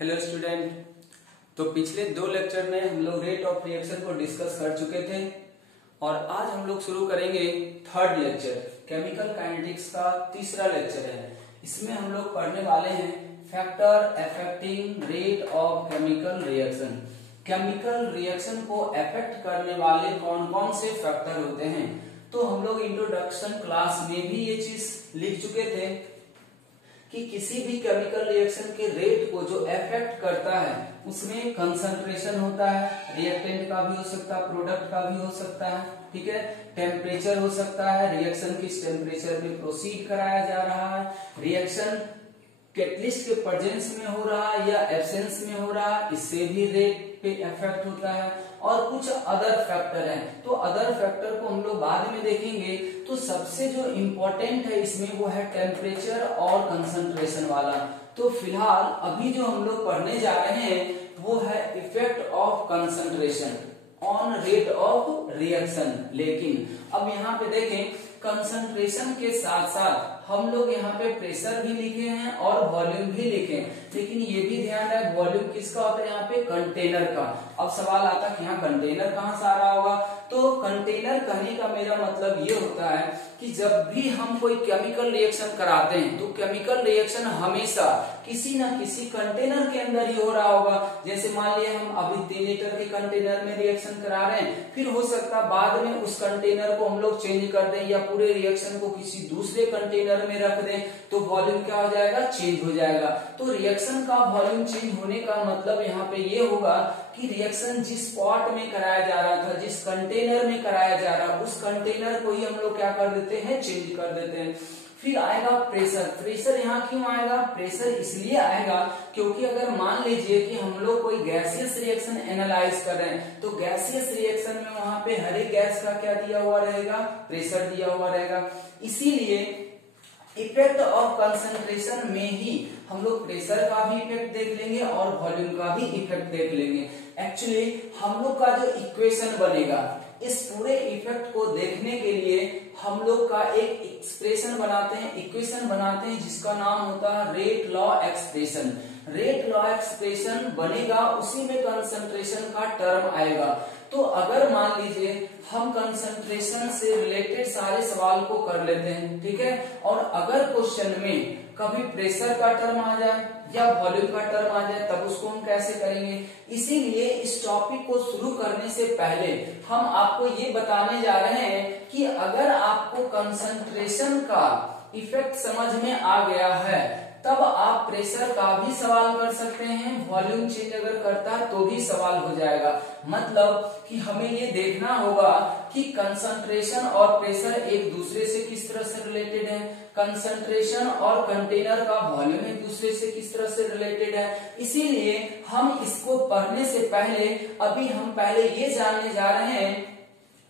Hello student. तो पिछले दो लेक्चर में हम लोग रेट ऑफ रिएक्शन को डिस्कस कर चुके थे और आज हम लोग शुरू करेंगे थर्ड लेक्चर। केमिकल काइनेटिक्स का तीसरा लेक्चर है। इसमें हम लोग पढ़ने वाले हैं factor affecting rate of chemical reaction. Chemical reaction को अफेक्ट करने वाले कौन कौन से फैक्टर होते हैं। तो हम लोग इंट्रोडक्शन क्लास में भी ये चीज लिख चुके थे कि किसी भी केमिकल रिएक्शन के रेट को जो अफेक्ट करता है उसमें कंसंट्रेशन होता है, रिएक्टेंट का भी हो सकता है, प्रोडक्ट का भी हो सकता है, ठीक है। टेम्परेचर हो सकता है, रिएक्शन किस टेम्परेचर में प्रोसीड कराया जा रहा है, रिएक्शन कैटलिस्ट के प्रेजेंस में हो रहा है या एब्सेंस में हो रहा है, इससे भी रेट पे इफेक्ट होता है। और कुछ अदर फैक्टर हैं, तो अदर फैक्टर को हम लोग बाद में देखेंगे। तो सबसे जो इम्पोर्टेंट है इसमें वो है टेम्परेचर और कंसंट्रेशन वाला। तो फिलहाल अभी जो हम लोग पढ़ने जा रहे हैं वो है effect of concentration on rate of reaction. लेकिन अब यहाँ पे देखें, कंसंट्रेशन के साथ साथ हम लोग यहाँ पे प्रेशर भी लिखे हैं और वॉल्यूम भी लिखे हैं। लेकिन ये भी ध्यान है वॉल्यूम किसका होता है, यहाँ पे कंटेनर का। अब सवाल आता है कि यहाँ कंटेनर कहाँ से आ रहा होगा। तो कंटेनर कहने का मेरा मतलब ये होता है कि जब भी हम कोई केमिकल रिएक्शन कराते हैं तो केमिकल रिएक्शन हमेशा किसी ना किसी कंटेनर के अंदर ही हो रहा होगा। जैसे मान लिया हम अभी 3 लीटर के कंटेनर में रिएक्शन करा रहे हैं, फिर हो सकता है बाद में उस कंटेनर को हम लोग चेंज कर दें या पूरे रिएक्शन को किसी दूसरे कंटेनर में रख दें, तो वॉल्यूम क्या हो जाएगा, चेंज हो जाएगा। तो रिएक्शन का वॉल्यूम चेंज होने का मतलब यहाँ पे ये होगा कि रिएक्शन जिस पॉट में कराया जा रहा था, जिस कंटेनर में कराया जा रहा, उस कंटेनर को ही हम लोग क्या कर देते हैं, चेंज कर देते हैं। फिर आएगा प्रेशर। प्रेशर यहाँ क्यों आएगा, प्रेशर इसलिए आएगा क्योंकि अगर मान लीजिए कि हम लोग कोई गैसियस रिएक्शन एनालाइज कर रहे हैं, तो गैसियस रिएक्शन में वहां पे हर एक गैस का क्या दिया हुआ रहेगा, प्रेशर दिया हुआ रहेगा। इसीलिए इफेक्ट ऑफ कंसंट्रेशन में ही हम लोग प्रेशर का भी इफेक्ट देख लेंगे और वॉल्यूम का भी इफेक्ट देख लेंगे। एक्चुअली हम लोग का जो इक्वेशन बनेगा, इस पूरे इफेक्ट को देखने के लिए हम लोग का एक एक्सप्रेशन बनाते हैं, इक्वेशन बनाते हैं, जिसका नाम होता है rate law expression. Rate law expression बनेगा, उसी में कंसंट्रेशन का टर्म आएगा। तो अगर मान लीजिए हम कंसंट्रेशन से रिलेटेड सारे सवाल को कर लेते हैं, ठीक है, और अगर क्वेश्चन में कभी प्रेशर का टर्म आ जाए या वॉल्यूम का टर्म आ जाए, तब उसको हम कैसे करेंगे। इसीलिए इस टॉपिक को शुरू करने से पहले हम आपको ये बताने जा रहे हैं कि अगर आपको कंसंट्रेशन का इफेक्ट समझ में आ गया है, तब आप प्रेशर का भी सवाल कर सकते हैं, वॉल्यूम चेंज अगर करता है तो भी सवाल हो जाएगा। मतलब कि हमें ये देखना होगा कि कंसंट्रेशन और प्रेशर एक दूसरे से किस तरह से रिलेटेड है, कंसंट्रेशन और कंटेनर का वॉल्यूम एक दूसरे से किस तरह से रिलेटेड है। इसीलिए हम इसको पढ़ने से पहले अभी हम पहले ये जानने जा रहे हैं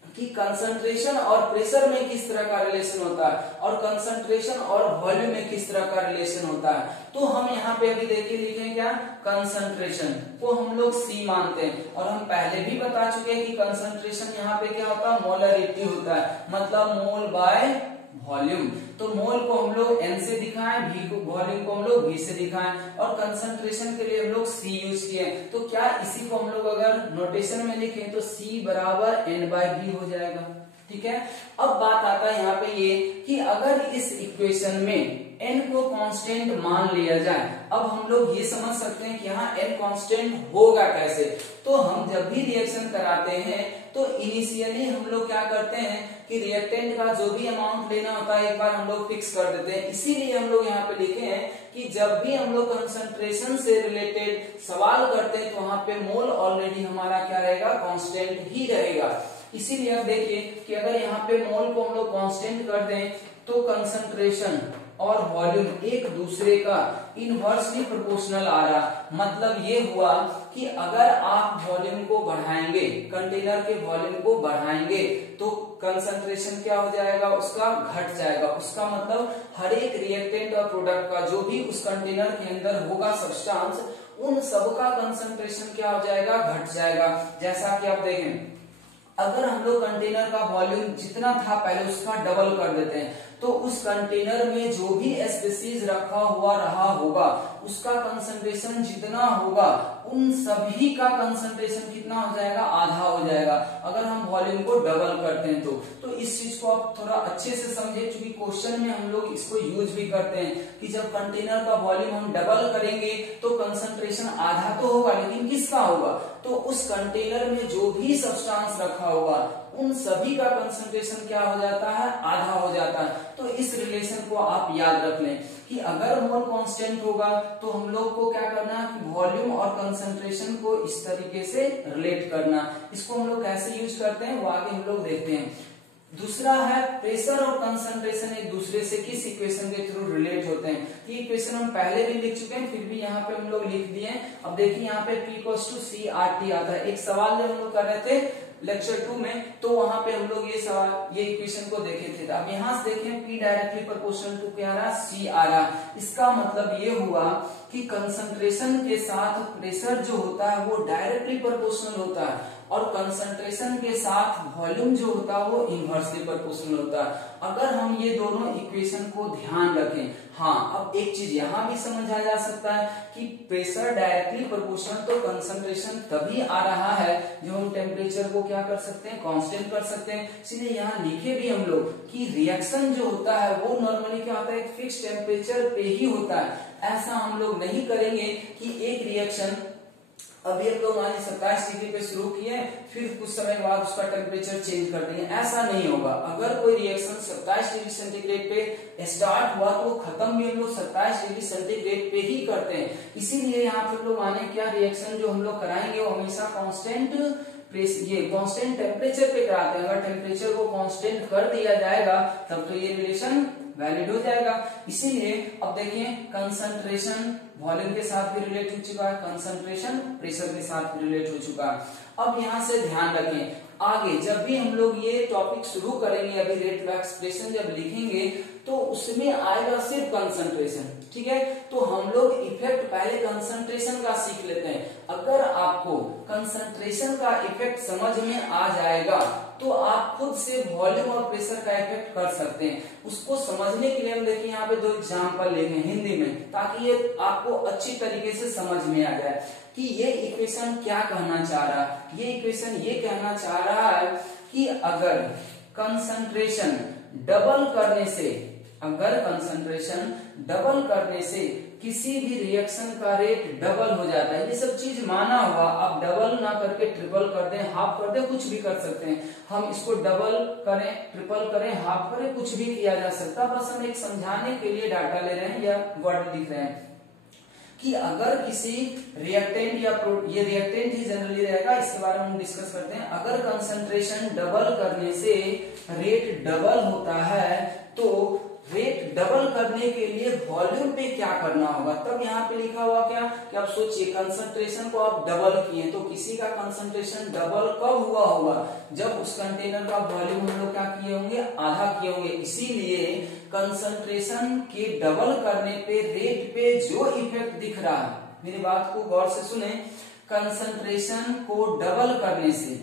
कि कंसंट्रेशन और प्रेशर में किस तरह का रिलेशन होता है और कंसंट्रेशन और वॉल्यूम में किस तरह का रिलेशन होता है। तो हम यहाँ पे अभी देखिए लिखें क्या, कंसंट्रेशन को हम लोग C मानते हैं और हम पहले भी बता चुके हैं कि कंसंट्रेशन यहाँ पे क्या होता है, मोलरिटी होता है, मतलब मोल बाय वॉल्यूम। तो मोल को हम लोग N से दिखाएं, V को वॉल्यूम को हम लोग V से दिखाएं, और कंसंट्रेशन के लिए हम लोग C यूज किए। तो क्या इसी को हम लोग अगर नोटेशन में लिखें तो C बराबर N/V हो जाएगा, ठीक है। अब बात आता है यहाँ पे ये कि अगर इस इक्वेशन में n को कांस्टेंट मान लिया जाए, अब हम लोग ये समझ सकते हैं कि यहाँ n कांस्टेंट होगा कैसे। तो हम जब भी रिएक्शन कराते हैं तो इनिशियली हम लोग क्या करते हैं कि रिएक्टेंट का जो भी अमाउंट लेना होता है एक बार हम लोग फिक्स कर देते हैं। इसीलिए हम लोग यहाँ पे लिखे हैं कि जब भी हम लोग कंसंट्रेशन से रिलेटेड सवाल करते हैं तो वहां पे मोल ऑलरेडी हमारा क्या रहेगा, कांस्टेंट ही रहेगा। इसीलिए आप देखिए कि अगर यहाँ पे मोल को हम लोग कांस्टेंट कर दें तो कंसंट्रेशन और वॉल्यूम एक दूसरे का इनवर्सली प्रोपोर्शनल आ रहा। मतलब ये हुआ कि अगर आप वॉल्यूम को बढ़ाएंगे, कंटेनर के वॉल्यूम को बढ़ाएंगे, तो कंसंट्रेशन क्या हो जाएगा, उसका घट जाएगा। उसका मतलब हर एक रिएक्टेंट और प्रोडक्ट का जो भी उस कंटेनर के अंदर होगा सब्सटेंस, उन सब का कंसंट्रेशन क्या हो जाएगा, घट जाएगा। जैसा कि आप देखें, अगर हम लोग कंटेनर का वॉल्यूम जितना था पहले उसका डबल कर देते हैं, तो उस कंटेनर में जो भी स्पीसीज रखा हुआ रहा होगा उसका कंसंट्रेशन जितना होगा उन सभी का कंसंट्रेशन कितना हो जाएगा, आधा हो जाएगा अगर हम वॉल्यूम को डबल करते हैं तो इस चीज को आप थोड़ा अच्छे से समझे, क्योंकि क्वेश्चन में हम लोग इसको यूज भी करते हैं कि जब कंटेनर का वॉल्यूम हम डबल करेंगे तो कंसंट्रेशन आधा तो होगा, लेकिन किसका होगा, तो उस कंटेनर में जो भी सब्सटेंस रखा होगा उन सभी का कंसंट्रेशन क्या हो जाता है, आधा हो जाता है। तो इस रिलेशन को आप याद रख लें कि अगर मोल कांस्टेंट होगा तो हम लोग को क्या करना है कि वॉल्यूम और कंसंट्रेशन को इस तरीके से रिलेट करना। इसको हम लोग कैसे यूज करते हैं वो आगे हम लोग देखते हैं। दूसरा है प्रेशर और कंसंट्रेशन एक दूसरे से किस इक्वेशन के थ्रू रिलेट होते हैं। ये इक्वेशन हम पहले भी लिख चुके हैं, फिर भी यहाँ पे हम लोग लिख दिए। अब देखिए यहाँ पे P = CRT आता है। एक सवाल जो हम लोग कर रहे थे लेक्चर 2 में, तो वहां पे हम लोग ये इक्वेशन को देखे थे। अब यहाँ से देखें P डायरेक्टली प्रोपोर्शनल टू क्या आ रहा, C आ रहा। इसका मतलब ये हुआ कि कंसंट्रेशन के साथ प्रेशर जो होता है वो डायरेक्टली प्रोपोर्शनल होता है और कंसंट्रेशन के साथ वॉल्यूम जो होता है वो इनवर्सली प्रोपोर्शनल होता है। अगर हम ये दोनों इक्वेशन को ध्यान रखें, हाँ अब एक चीज यहाँ भी समझा जा सकता है कि प्रेशर डायरेक्टली प्रोपोर्शनल तो कंसंट्रेशन तभी आ रहा है जब हम टेम्परेचर को क्या कर सकते हैं, कांस्टेंट कर सकते हैं। इसलिए यहाँ लिखे भी हम लोग कि रिएक्शन जो होता है वो नॉर्मली क्या होता है, एक फिक्स टेम्परेचर पे ही होता है। ऐसा हम लोग नहीं करेंगे कि एक रिएक्शन अभी हम लोग मान 27 डिग्री पे शुरू किए, फिर कुछ समय बाद उसका टेम्परेचर चेंज कर देंगे, ऐसा नहीं होगा। अगर कोई रिएक्शन 27 डिग्री सेंटीग्रेड पे स्टार्ट हुआ तो वो खत्म भी हम लोग 27 डिग्री सेंटीग्रेड पे ही करते हैं। इसीलिए यहाँ पे हम लोग माने क्या रिएक्शन जो हम लोग कराएंगे वो हमेशा कांस्टेंट कांस्टेंट टेम्परेचर पे कराते हैं। अगर टेम्परेचर को कांस्टेंट कर दिया जाएगा तब तो ये रिलेशन वैलिड हो जाएगा। इसीलिए अब देखिए कंसंट्रेशन वॉल्यूम के साथ भी रिलेट हो चुका है, कंसंट्रेशन प्रेशर के साथ भी रिलेट हो चुका है। अब यहाँ से ध्यान रखें, आगे जब भी हम लोग ये टॉपिक शुरू करेंगे, अभी रेट लॉ एक्सप्रेशन जब लिखेंगे तो उसमें आएगा सिर्फ कंसंट्रेशन, ठीक है। तो हम लोग इफेक्ट पहले कंसंट्रेशन का सीख लेते हैं। अगर आपको कंसंट्रेशन का इफेक्ट समझ में आ जाएगा तो आप खुद से वॉल्यूम और प्रेशर का इफेक्ट कर सकते हैं। उसको समझने के लिए हम देखिए यहाँ पे दो एग्जांपल लेंगे हिंदी में, ताकि ये आपको अच्छी तरीके से समझ में आ जाए कि ये इक्वेशन क्या कहना चाह रहा है। ये इक्वेशन ये कहना चाह रहा है कि अगर कंसंट्रेशन डबल करने से किसी भी रिएक्शन का रेट डबल हो जाता है। ये सब चीज माना हुआ, आप डबल ना करके ट्रिपल कर दें, हाफ कर दें, कुछ भी कर सकते हैं। हम इसको डबल करें, ट्रिपल करें, हाफ करें, कुछ भी किया जा सकता है। बस हम एक समझाने के लिए डाटा ले रहे हैं या वर्ड लिख रहे हैं कि अगर किसी रिएक्टेंट या ये रिएक्टेंट ही जनरली रहेगा, इसके बारे में हम डिस्कस करते हैं। अगर कंसंट्रेशन डबल करने से रेट डबल होता है तो रेट डबल करने के लिए वॉल्यूम पे क्या करना होगा। तब यहाँ पे लिखा हुआ क्या कि आप सोचिए कंसंट्रेशन को आप डबल किए तो किसी का कंसंट्रेशन डबल कब हुआ होगा, जब उस कंटेनर का वॉल्यूम हम लोग क्या किए होंगे, आधा किए होंगे। इसीलिए कंसंट्रेशन के डबल करने पे रेट पे जो इफेक्ट दिख रहा है, मेरी बात को गौर से सुने, कंसंट्रेशन को डबल करने से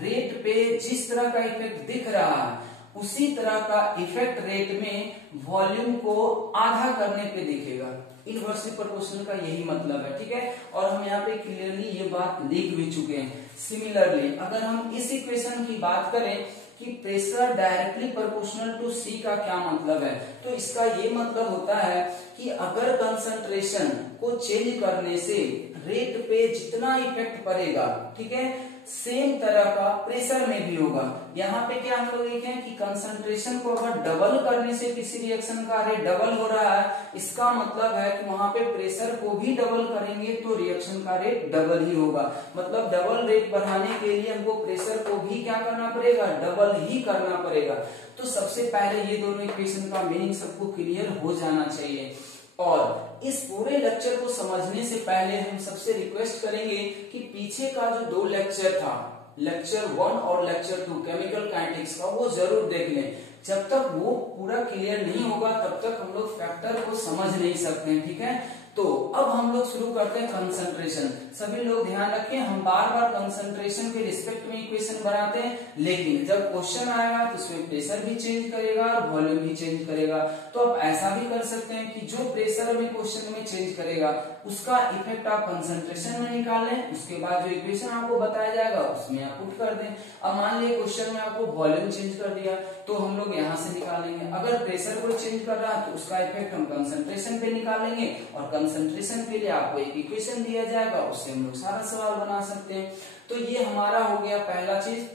रेट पे जिस तरह का इफेक्ट दिख रहा है उसी तरह का इफेक्ट रेट में वॉल्यूम को आधा करने पे दिखेगा। इनवर्सली प्रोपोर्शनल का यही मतलब है, ठीक है। और हम यहाँ पे क्लियरली ये बात लिख भी चुके हैं। सिमिलरली अगर हम इस इक्वेशन की बात करें कि pressure directly proportional to C का क्या मतलब है, तो इसका ये मतलब होता है कि अगर कंसंट्रेशन को चेंज करने से रेट पे जितना इफेक्ट पड़ेगा, ठीक है, सेम तरह का प्रेशर में भी होगा। यहाँ पे क्या हम लोग देखें कि कंसंट्रेशन को अगर डबल करने से किसी रिएक्शन का रेट डबल हो रहा है, इसका मतलब है कि वहां पे प्रेशर को भी डबल करेंगे तो रिएक्शन का रेट डबल ही होगा। मतलब डबल रेट बढ़ाने के लिए हमको प्रेशर को भी क्या करना पड़ेगा, डबल ही करना पड़ेगा। तो सबसे पहले ये दोनों इक्वेशन का मीनिंग सबको क्लियर हो जाना चाहिए। और इस पूरे लेक्चर को समझने से पहले हम सबसे रिक्वेस्ट करेंगे कि पीछे का जो दो लेक्चर था, लेक्चर 1 और लेक्चर 2 केमिकल काइनेटिक्स का, वो जरूर देख लें। जब तक वो पूरा क्लियर नहीं होगा तब तक हम लोग फैक्टर को को समझ नहीं सकते, ठीक है। तो अब हम लोग शुरू करते हैं कंसंट्रेशन। सभी लोग ध्यान रखें, हम बार बार कंसंट्रेशन के रिस्पेक्ट में इक्वेशन बनाते हैं, लेकिन जब क्वेश्चन आएगा तो उसमें प्रेशर भी चेंज करेगा और वॉल्यूम भी चेंज करेगा। तो आप ऐसा भी कर सकते हैं कि जो प्रेशर में क्वेश्चन में चेंज करेगा उसका इफेक्ट आप कंसंट्रेशन में निकाल लें, उसके बाद जो इक्वेशन आपको बताया जाएगा उसमें आप पुट कर दें। अब मान लीजिए क्वेश्चन में आपको वॉल्यूम चेंज कर दिया तो हम लोग यहाँ से निकालेंगे। अगर प्रेशर को चेंज कर रहा है तो उसका इफेक्ट हम कंसंट्रेशन पे निकालेंगे, और कंसंट्रेशन के लिए आपको एक इक्वेशन दिया जाएगा, उससे हम लोग सारा सवाल बना सकते हैं। तो ये हमारा हो गया पहला चीज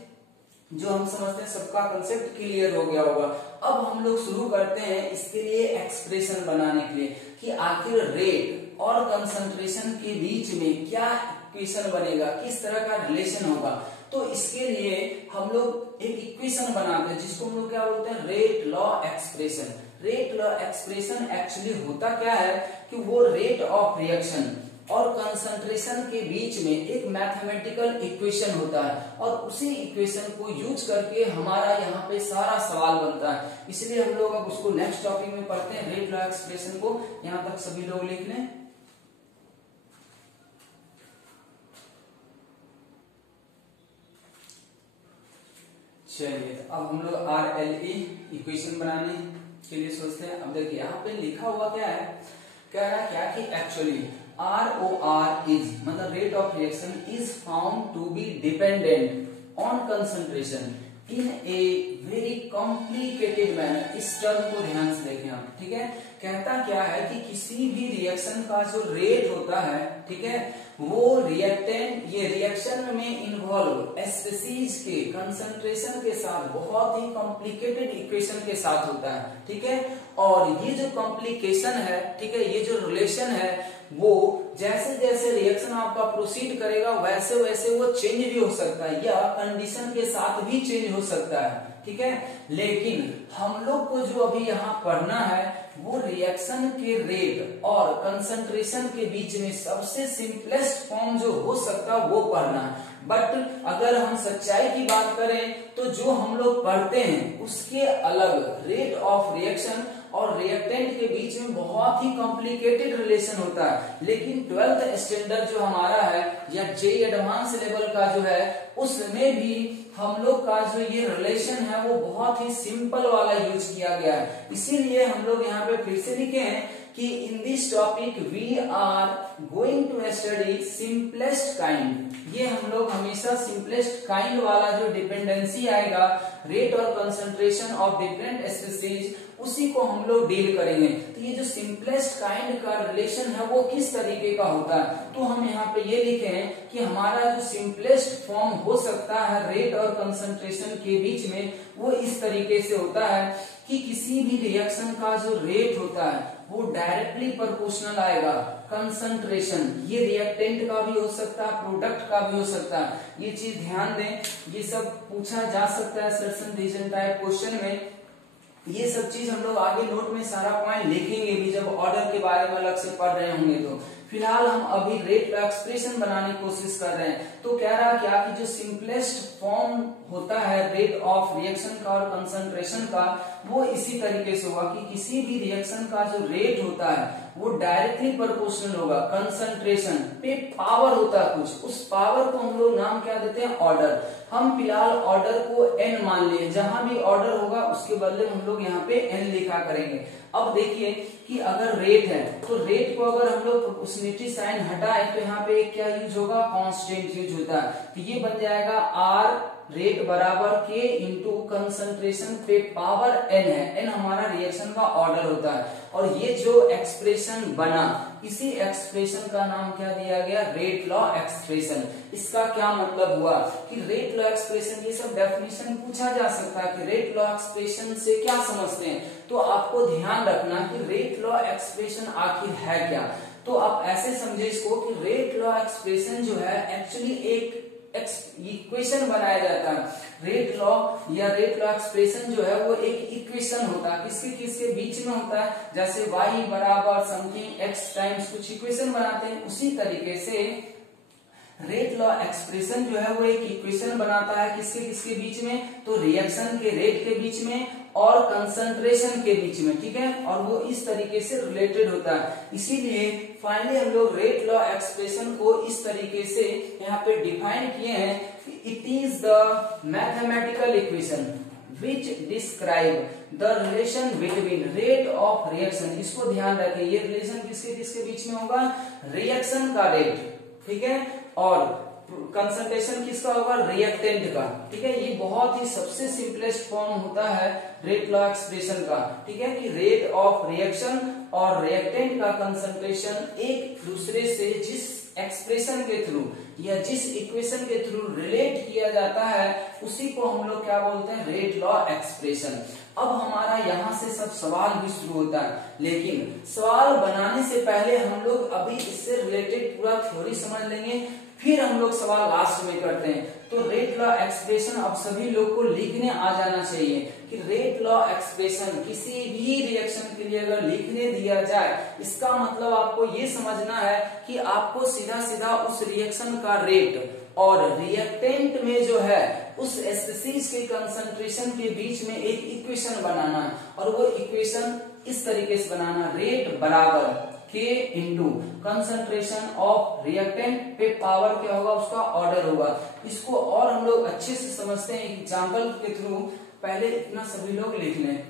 जो हम समझते हैं, सबका कंसेप्ट क्लियर हो गया होगा। अब हम लोग शुरू करते हैं इसके लिए एक्सप्रेशन बनाने के लिए कि आखिर रेट और कंसंट्रेशन के बीच में क्या इक्वेशन बनेगा, किस तरह का रिलेशन होगा। तो इसके लिए हम लोग एक इक्वेशन बनाते हैं जिसको हम लोग क्या बोलते हैं, rate law expression. Rate law expression actually होता क्या है कि वो रेट ऑफ रिएक्शन और कंसंट्रेशन के बीच में एक मैथमेटिकल इक्वेशन होता है, और उसी इक्वेशन को यूज करके हमारा यहाँ पे सारा सवाल बनता है। इसलिए हम लोग अब उसको नेक्स्ट टॉपिक में पढ़ते हैं, रेट लॉ एक्सप्रेशन को। यहाँ तक सभी लोग लिख लें। चलिए अब हम लोग RLE इक्वेशन बनाने के लिए सोचते हैं। अब देखिए यहाँ पे लिखा हुआ क्या है, कह रहा है क्या कि एक्चुअली ROR इज मतलब rate of reaction is found to be dependent on concentration in a very complicated manner. इस टर्म को ध्यान से देखें आप, ठीक है। कहता क्या है कि किसी भी रिएक्शन का जो रेट होता है, ठीक है, वो रिएक्टेंट ये रिएक्शन में इन्वॉल्व स्पीसीज के कंसंट्रेशन के साथ बहुत ही कॉम्प्लिकेटेड इक्वेशन के साथ होता है, ठीक है। और ये जो कॉम्प्लिकेशन है, ठीक है, ये जो रिलेशन है वो जैसे जैसे रिएक्शन आपका प्रोसीड करेगा वैसे वैसे वो चेंज भी हो सकता है या कंडीशन के साथ भी चेंज हो सकता है, ठीक है। लेकिन हम लोग को जो अभी यहाँ पढ़ना है वो रिएक्शन के रेट और कंसंट्रेशन के बीच में सबसे सिंपलेस्ट फॉर्म जो हो सकता है वो पढ़ना है। बट अगर हम सच्चाई की बात करें तो जो हम लोग पढ़ते हैं उसके अलग रेट ऑफ रिएक्शन और रिएक्टेंट के बीच में बहुत ही कॉम्प्लिकेटेड रिलेशन होता है। लेकिन 12th स्टैंडर्ड जो हमारा है या जेईई एडवांस लेवल का जो है उसमें भी हम लोग का जो ये रिलेशन है वो बहुत ही सिंपल वाला यूज किया गया है। इसीलिए हम लोग यहाँ पे फिर से लिखे हैं कि in this topic we are going to study simplest kind. ये हम लोग हमेशा सिंपलेस्ट काइंड वाला जो डिपेंडेंसी आएगा रेट और कंसंट्रेशन ऑफ डिफरेंट स्पीसीज उसी को हम लोग डील करेंगे। तो ये जो सिंपलेस्ट काइंड का रिलेशन है वो किस तरीके का होता है, तो हम यहाँ पे ये लिखे हैं कि हमारा जो सिंपलेस्ट फॉर्म हो सकता है रेट और कंसंट्रेशन के बीच में वो इस तरीके से होता है कि किसी भी रिएक्शन का जो रेट होता है वो डायरेक्टली प्रोपोर्शनल आएगा कंसंट्रेशन। ये रिएक्टेंट का भी हो सकता है, प्रोडक्ट का भी हो सकता है। ये चीज ध्यान दें, ये सब पूछा जा सकता है सर्सन रीजन टाइप क्वेश्चन में। ये सब चीज हम लोग आगे नोट में सारा पॉइंट लिखेंगे भी जब ऑर्डर के बारे में अलग से पढ़ रहे होंगे। तो फिलहाल हम अभी रेट का एक्सप्रेशन बनाने की कोशिश कर रहे हैं। तो कह रहा क्या कि जो सिंपलेस्ट फॉर्म होता है रेट ऑफ रिएक्शन का और कंसंट्रेशन का वो इसी तरीके से होगा कि किसी भी रिएक्शन का जो रेट होता है वो डायरेक्टली प्रोपोर्शनल होगा कंसंट्रेशन पे पावर होता है कुछ, उस पावर को हम लोग नाम क्या देते हैं, ऑर्डर। हम फिलहाल ऑर्डर को n मान लिए, जहां भी ऑर्डर होगा उसके बदले हम लोग यहाँ पे n लिखा करेंगे। अब देखिए कि अगर रेट है तो रेट को अगर हम लोग प्रोपोर्शनलिटी साइन हटाए तो यहाँ पे क्या यूज होगा, कांस्टेंट यूज होता है। तो ये बन जाएगा R रेट बराबर K इंटू कंसंट्रेशन पे पावर n है। n हमारा रिएक्शन का ऑर्डर होता है और ये जो एक्सप्रेशन बना इसी एक्सप्रेशन का नाम क्या दिया गया, रेट लॉ एक्सप्रेशन। इसका क्या मतलब हुआ कि रेट लॉ एक्सप्रेशन, ये सब डेफिनेशन पूछा जा सकता है कि रेट लॉ एक्सप्रेशन से क्या समझते हैं। तो आपको ध्यान रखना कि रेट लॉ एक्सप्रेशन आखिर है क्या। तो आप ऐसे समझे इसको कि रेट लॉ एक्सप्रेशन जो है एक्चुअली एक इक्वेशन बनाया जाता है। रेट लॉ या रेट लॉ एक्सप्रेशन जो है वो एक इक्वेशन होता है, किसके किसके बीच में होता है। जैसे y बराबर समथिंग x टाइम्स कुछ इक्वेशन बनाते हैं, उसी तरीके से रेट लॉ एक्सप्रेशन जो है वो एक इक्वेशन बनाता है किसके किसके बीच में, तो रिएक्शन के रेट के बीच में और कंसंट्रेशन के बीच में, ठीक है, और वो इस तरीके से रिलेटेड होता है। इसीलिए फाइनली हम लोग रेट लॉ एक्सप्रेशन को इस तरीके से यहाँ पे डिफाइन किए हैं, it is the mathematical equation which describe the relation between rate of reaction। इसको ध्यान रखें, ये रिलेशन किसके किसके बीच में होगा, रिएक्शन का रेट, ठीक है, और कंसंट्रेशन किसका होगा, रिएक्टेंट का, ठीक है। ये बहुत ही सबसे सिंपलेस्ट फॉर्म होता है रेट लॉ एक्सप्रेशन का, ठीक है, कि रेट ऑफ रिएक्शन और रिएक्टेंट का कंसंट्रेशन एक दूसरे से जिस एक्सप्रेशन के थ्रू या जिस इक्वेशन के थ्रू रिलेट किया जाता है उसी को हम लोग क्या बोलते हैं, रेट लॉ एक्सप्रेशन। अब हमारा यहाँ से सब सवाल भी शुरू होता है, लेकिन सवाल बनाने से पहले हम लोग अभी इससे रिलेटेड पूरा थ्योरी समझ लेंगे, फिर हम लोग सवाल लास्ट में करते हैं। तो रेट लॉ एक्सप्रेशन अब सभी लोग को लिखने आ जाना चाहिए कि रेट लॉ एक्सप्रेशन किसी भी रिएक्शन के लिए अगर लिखने दिया जाए, इसका मतलब आपको ये समझना है कि आपको सीधा सीधा उस रिएक्शन का रेट और रिएक्टेंट में जो है उस स्पीशीज के कंसंट्रेशन के बीच में एक इक्वेशन बनाना है, और वो इक्वेशन इस तरीके से बनाना, रेट बराबर K into concentration of reactant पे पावर क्या होगा, उसका ऑर्डर होगा। इसको और हम लोग अच्छे से समझते हैं एग्जाम्पल के थ्रू, पहले इतना सभी लोग लिख लें।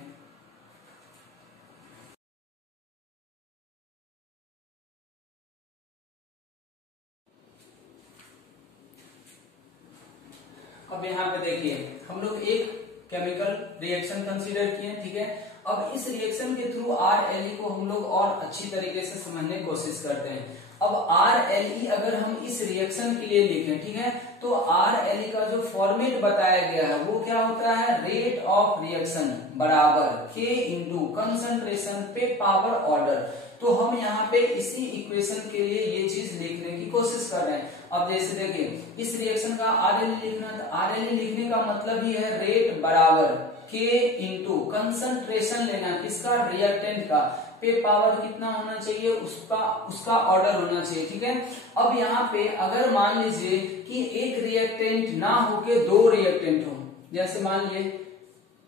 अब यहाँ पे देखिए हम लोग एक केमिकल रिएक्शन कंसीडर किए, ठीक है। अब इस रिएक्शन के थ्रू RLE को हम लोग और अच्छी तरीके से समझने की कोशिश करते हैं। अब RLE अगर हम इस रिएक्शन के लिए लिखें, ठीक है, तो RLE का जो फॉर्मेट बताया गया है वो क्या होता है, रेट ऑफ रिएक्शन बराबर K इंटू कंसंट्रेशन पे पावर ऑर्डर। तो हम यहाँ पे इसी इक्वेशन के लिए ये चीज लिखने की कोशिश कर रहे हैं। अब जैसे देखिए इस रिएक्शन का RLE लिखना, तो RLE लिखने का मतलब ही है रेट बराबर K इंटू कंसंट्रेशन लेना किसका, रिएक्टेंट का, पे पावर कितना होना चाहिए, उसका ऑर्डर होना चाहिए, ठीक है। अब यहाँ पे अगर मान लीजिए कि एक रिएक्टेंट ना होके दो रिएक्टेंट हो, जैसे मान लीजिए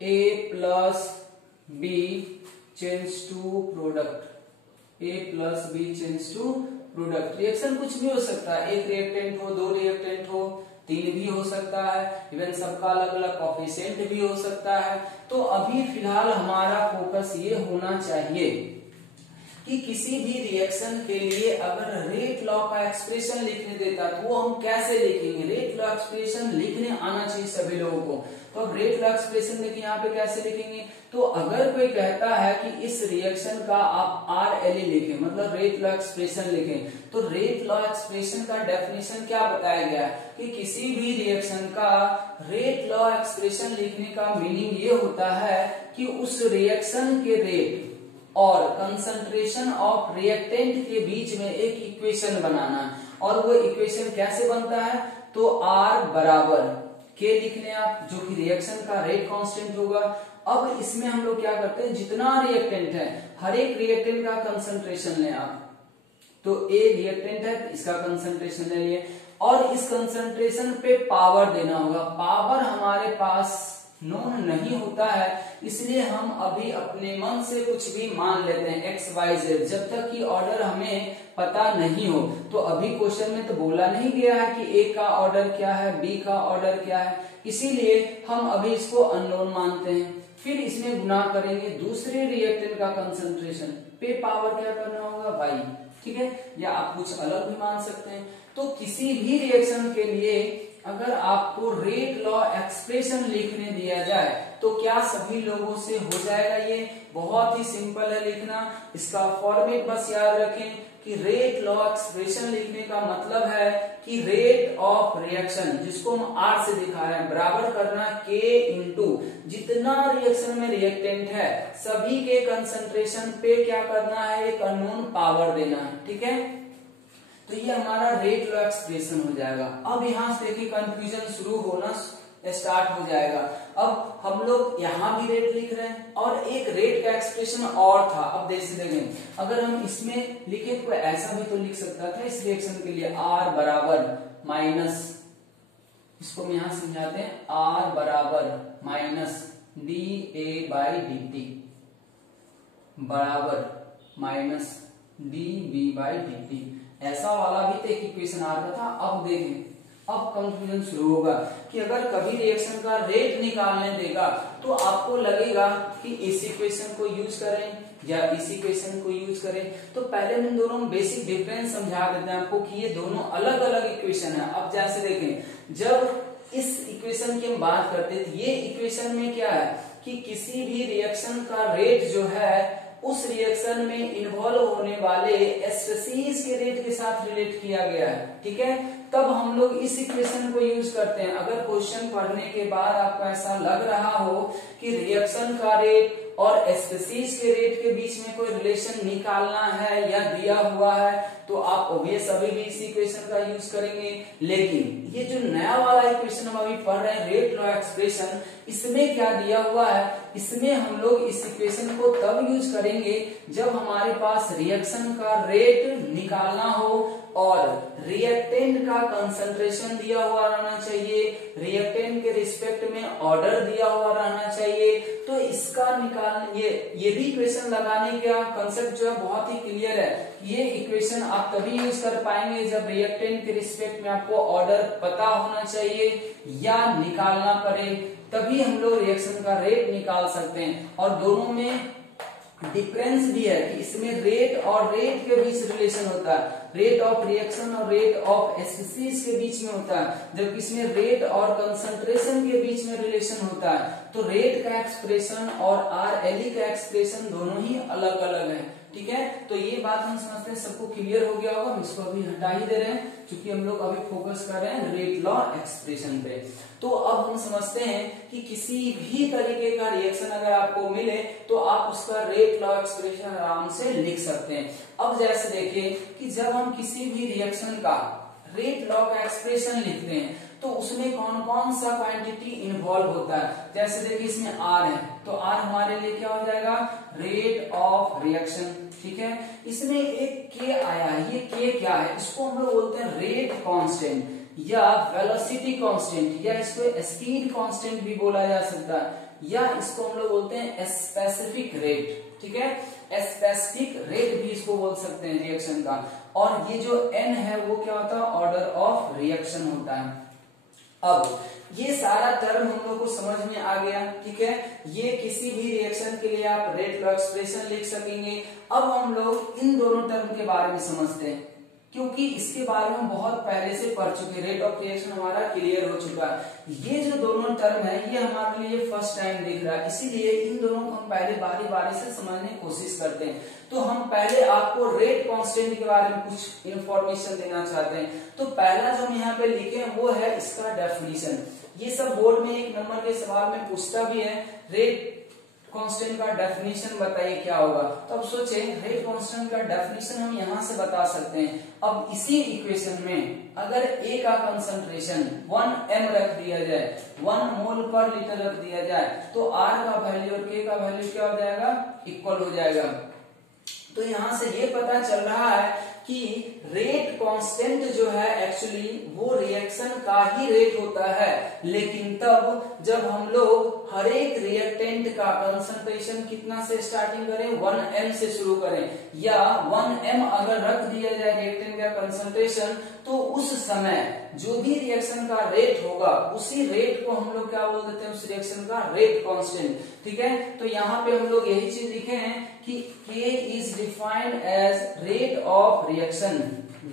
A plus B change to product, A plus B change to product, reaction कुछ भी हो सकता है, एक रिएक्टेंट हो, दो रिएक्टेंट हो, तीन भी हो सकता है, इवन सबका अलग अलग कोफिशिएंट भी हो सकता है। तो अभी फिलहाल हमारा फोकस ये होना चाहिए कि किसी भी रिएक्शन के लिए अगर रेट लॉ का एक्सप्रेशन लिखने देता तो वो हम कैसे लिखेंगे, रेट लॉ एक्सप्रेशन लिखने आना चाहिए सभी लोगों को। तो अब रेट लॉ एक्सप्रेशन देखिए यहाँ पे कैसे लिखेंगे, तो अगर कोई कहता है कि इस रिएक्शन का आप RLE लिखें, मतलब रेट लॉ एक्सप्रेशन लिखें, तो रेट लॉ एक्सप्रेशन का डेफिनेशन क्या बताया गया है कि किसी भी रिएक्शन का रेट लॉ एक्सप्रेशन लिखने का मीनिंग ये होता है कि उस रिएक्शन के रेट और कंसंट्रेशन ऑफ रिएक्टेंट के बीच में एक इक्वेशन बनाना, और वो इक्वेशन कैसे बनता है, तो R बराबर K लिख लें आप, जो कि रिएक्शन का रेट कांस्टेंट होगा। अब इसमें हम लोग क्या करते हैं, जितना रिएक्टेंट है हर एक रिएक्टेंट का कंसंट्रेशन लें आप, तो A रिएक्टेंट है तो इसका कंसंट्रेशन ले लिए, और इस कंसंट्रेशन पे पावर देना होगा। पावर हमारे पास नोन नहीं होता है, इसलिए हम अभी अपने मन से कुछ भी मान लेते हैं XYZ, जब तक कि ऑर्डर हमें पता नहीं हो। तो अभी क्वेश्चन में तो बोला नहीं गया है कि A का ऑर्डर क्या है, B का ऑर्डर क्या है, इसीलिए हम अभी इसको अननोन मानते हैं। फिर इसमें गुना करेंगे दूसरे रिएक्टेंट का कंसंट्रेशन पे पावर क्या करना होगा, Y, ठीक है, या आप कुछ अलग भी मान सकते हैं। तो किसी भी रिएक्शन के लिए अगर आपको रेट लॉ एक्सप्रेशन लिखने दिया जाए तो क्या सभी लोगों से हो जाएगा, ये बहुत ही सिंपल है लिखना। इसका फॉर्मेट बस याद रखें कि रेट लॉ एक्सप्रेशन लिखने का मतलब है कि रेट ऑफ रिएक्शन, जिसको हम R से दिखा रहे हैं, बराबर करना K इंटू जितना रिएक्शन में रिएक्टेंट है सभी के कंसंट्रेशन पे क्या करना है, एक अननोन पावर देना है, ठीक है। तो ये हमारा रेट लॉ एक्सप्रेशन हो जाएगा। अब यहाँ से देखिए कंफ्यूजन शुरू होना स्टार्ट हो जाएगा। अब हम लोग यहाँ भी रेट लिख रहे हैं और एक रेट का एक्सप्रेशन और था। अब देखें अगर हम इसमें लिखे तो ऐसा भी तो लिख सकता था इस रिएक्शन के लिए, R बराबर माइनस, इसको हम यहाँ समझाते हैं, R बराबर माइनस dA/dt बराबर माइनस dB/dt। ऐसा वाला भी तो एक इक्वेशन आ रहा था। अब देखें, अब कंफ्यूजन शुरू होगा कि अगर कभी रिएक्शन का रेट निकालने देगा तो आपको लगेगा कि इस इक्वेशन को यूज करें या इस इक्वेशन को यूज करें। तो पहले हम दोनों में बेसिक डिफरेंस समझा देते हैं आपको कि ये दोनों अलग अलग इक्वेशन है। अब जैसे देखें, जब इस इक्वेशन की हम बात करते थे, ये इक्वेशन में क्या है कि किसी भी रिएक्शन का रेट जो है उस रिएक्शन में इन्वॉल्व होने वाले स्पीशीज के रेट के साथ रिलेट किया गया है। ठीक है, तब हम लोग इस इक्वेशन को यूज करते हैं। अगर क्वेश्चन पढ़ने के बाद आपको ऐसा लग रहा हो कि रिएक्शन का रेट और स्पीशीज के रेट के बीच में कोई रिलेशन निकालना है या दिया हुआ है, तो आप ऑब्वियस अभी भी इस इक्वेशन का यूज करेंगे। लेकिन ये जो नया वाला इक्वेशन हम अभी पढ़ रहे हैं, रेट लॉ एक्सप्रेशन, इसमें क्या दिया हुआ है, इसमें हम लोग इस इक्वेशन को तब यूज करेंगे जब हमारे पास रिएक्शन का रेट निकालना हो और रिएक्टेंट का कंसंट्रेशन दिया हुआ रहना चाहिए, रिएक्टेंट के रिस्पेक्ट में ऑर्डर दिया हुआ रहना चाहिए। तो इसका निकाल ये भी इक्वेशन लगाने का कंसेप्ट जो है बहुत ही क्लियर है। ये इक्वेशन आप तभी यूज कर पाएंगे जब रिएक्टेंट के रिस्पेक्ट में आपको ऑर्डर पता होना चाहिए या निकालना पड़े, तभी हम लोग रिएक्शन का रेट निकाल सकते हैं। और दोनों में डिफरेंस भी है कि इसमें रेट और रेट के बीच रिलेशन होता है, रेट ऑफ रिएक्शन और रेट ऑफ स्पीशीज के बीच में होता है, जबकि इसमें रेट और कंसंट्रेशन के बीच में रिलेशन होता है। तो रेट का एक्सप्रेशन और RLE का एक्सप्रेशन दोनों ही अलग अलग है। ठीक है, तो ये बात हम समझते हैं, सबको क्लियर हो गया होगा। हम इसको अभी हटा ही दे रहे हैं क्योंकि हम लोग अभी फोकस कर रहे हैं रेट लॉ एक्सप्रेशन पे। तो अब हम समझते हैं कि किसी भी तरीके का रिएक्शन अगर आपको मिले तो आप उसका रेट लॉ एक्सप्रेशन आराम से लिख सकते हैं। अब जैसे देखिए कि जब हम किसी भी रिएक्शन का रेट लॉ का एक्सप्रेशन लिखते हैं तो उसमें कौन कौन सा क्वांटिटी इन्वॉल्व होता है। जैसे देखिए इसमें R है, तो R हमारे लिए क्या हो जाएगा, रेट ऑफ रिएक्शन। ठीक है, इसमें एक K आया है, ये K क्या है, इसको हम लोग बोलते हैं रेट कांस्टेंट या वेलोसिटी कांस्टेंट, या इसको स्पीड कांस्टेंट भी बोला जा सकता है, या इसको हम लोग बोलते हैं स्पेसिफिक रेट। ठीक है, स्पेसिफिक रेट भी इसको बोल सकते हैं रिएक्शन का। और ये जो N है वो क्या होता है, ऑर्डर ऑफ रिएक्शन होता है। अब ये सारा टर्म हम लोग को समझ में आ गया। ठीक है, ये किसी भी रिएक्शन के लिए आप रेट लॉ एक्सप्रेशन लिख सकेंगे। अब हम लोग इन दोनों टर्म के बारे में समझते हैं क्योंकि इसके बारे में बहुत पहले से पढ़ चुके, रेट ऑफ रिएक्शन हमारा क्लियर हो चुका है। ये जो दोनों टर्म है ये हमारे लिए फर्स्ट टाइम दिख रहा है, इसीलिए इन दोनों को हम पहले बारी बारी से समझने की कोशिश करते हैं। तो हम पहले आपको रेट कांस्टेंट के बारे में कुछ इंफॉर्मेशन देना चाहते हैं। तो पहला जो हम यहाँ पे लिखे हैं वो है इसका डेफिनेशन। ये सब बोर्ड में एक नंबर के सवाल में पूछता भी है, रेट कांस्टेंट का डेफिनेशन बताइए क्या होगा। तो अब सोचें, रेट कांस्टेंट का डेफिनेशन हम यहाँ से बता सकते हैं। अब इसी इक्वेशन में अगर A का कंसंट्रेशन 1m रख दिया जाए, 1 मोल पर लीटर रख दिया जाए, तो R का वैल्यू और K का वैल्यू क्या हो जाएगा, इक्वल हो जाएगा। तो यहाँ से ये पता चल रहा है कि रेट कांस्टेंट जो है एक्चुअली वो रिएक्शन का ही रेट होता है, लेकिन तब जब हम लोग हर एक रिएक्टेंट का कंसंट्रेशन कितना से स्टार्टिंग करें, 1m से शुरू करें, या 1m अगर रख दिया जाए रिएक्टेंट का कंसंट्रेशन, तो उस समय जो भी रिएक्शन का रेट होगा उसी रेट को हम लोग क्या बोल देते हैं, उस रिएक्शन का रेट कांस्टेंट। ठीक है, तो यहाँ पे हम लोग यही चीज लिखे हैं कि K is defined as rate of reaction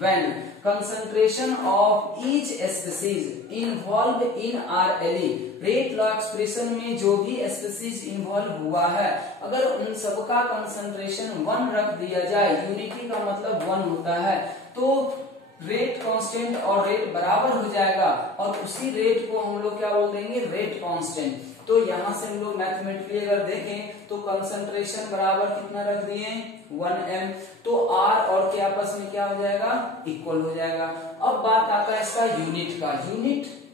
when concentration of each species involved in RLE। Rate law expression में जो भी स्पीशीज इन्वॉल्व हुआ है, अगर उन सबका कंसंट्रेशन 1 रख दिया जाए, यूनिटी का मतलब 1 होता है, तो रेट कांस्टेंट और रेट बराबर हो जाएगा और उसी रेट को हम लोग क्या बोल देंगे, रेट कांस्टेंट। तो यहां से हम लोग मैथमेटिकली अगर देखें तो कंसंट्रेशन बराबर कितना रख दिए, 1m, तो R और K आपस में क्या हो जाएगा, इक्वल हो जाएगा। अब बात आता है इसका यूनिट का। यूनिट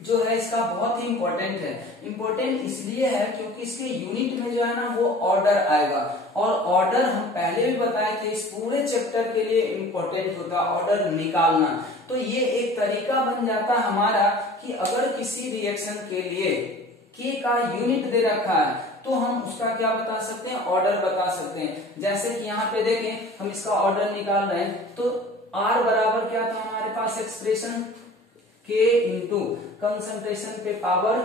जो है इसका बहुत ही इंपॉर्टेंट है। इंपॉर्टेंट इसलिए है क्योंकि इसके यूनिट में जो है ना वो ऑर्डर आएगा, और ऑर्डर हम पहले भी बताए थे इस पूरे चैप्टर के लिए इंपॉर्टेंट होता है ऑर्डर निकालना। तो ये एक तरीका बन जाता है हमारा कि अगर किसी रिएक्शन के लिए के का यूनिट दे रखा है तो हम उसका क्या बता सकते हैं, ऑर्डर बता सकते हैं। जैसे कि यहाँ पे देखें हम इसका ऑर्डर निकाल रहे हैं तो R बराबर क्या था हमारे पास एक्सप्रेशन, K इंटू कंसंट्रेशन पे पावर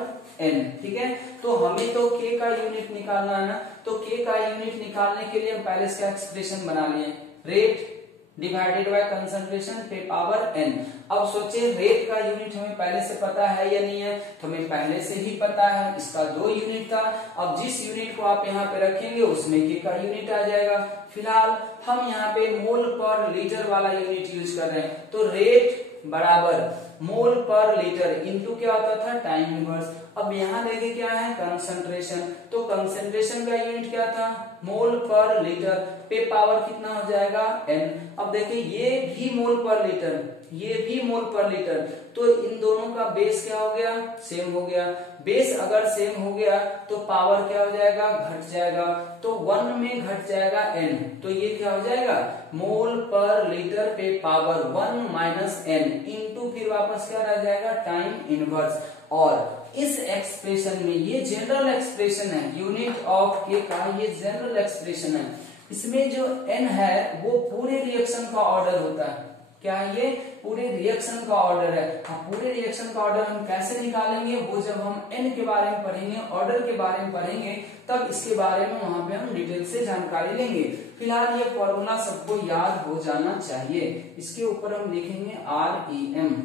N, ठीक है। तो हमें तो K का यूनिट निकालना है ना, तो K का यूनिट निकालने के लिए हम पहले इसका एक्सप्रेशन बना लिए, रेट डिवाइडेड बाय कंसंट्रेशन पे पावर N। अब सोचिए रेट का यूनिट हमें पहले से पता है या नहीं है, तो हमें पहले से ही पता है, इसका 2 यूनिट था। अब जिस यूनिट को आप यहाँ पे रखेंगे उसमें K का यूनिट आ जाएगा। फिलहाल हम यहाँ पे मोल पर लीटर वाला यूनिट यूज कर रहे हैं, तो रेट बराबर मोल पर लीटर इनटू क्या होता था, टाइम इनवर्स। अब यहाँ देखिए क्या है, कंसंट्रेशन, तो कंसंट्रेशन का यूनिट क्या था, मोल पर लीटर पे पावर कितना हो जाएगा, N। अब देखिए ये भी मोल पर लीटर, ये भी मोल पर लीटर, तो इन दोनों का बेस क्या हो गया, सेम हो गया। बेस अगर सेम हो गया तो पावर क्या हो जाएगा, घट जाएगा, तो 1 में घट जाएगा N, तो ये क्या हो जाएगा, मोल पर लीटर पे पावर 1 माइनस N इंटू फिर वापस क्या रह जाएगा, टाइम इनवर्स। और इस एक्सप्रेशन में ये जनरल एक्सप्रेशन है, यूनिट ऑफ K का ये जनरल एक्सप्रेशन है। इसमें जो N है वो पूरे रिएक्शन का ऑर्डर होता है, क्या है ये, पूरे रिएक्शन का ऑर्डर है। पूरे रिएक्शन का ऑर्डर हम कैसे निकालेंगे, वो जब हम N के बारे में पढ़ेंगे, ऑर्डर के बारे में पढ़ेंगे, तब इसके बारे में वहां पे हम डिटेल से जानकारी लेंगे। फिलहाल ये फॉर्मूला सबको याद हो जाना चाहिए। इसके ऊपर हम लिखेंगे REM,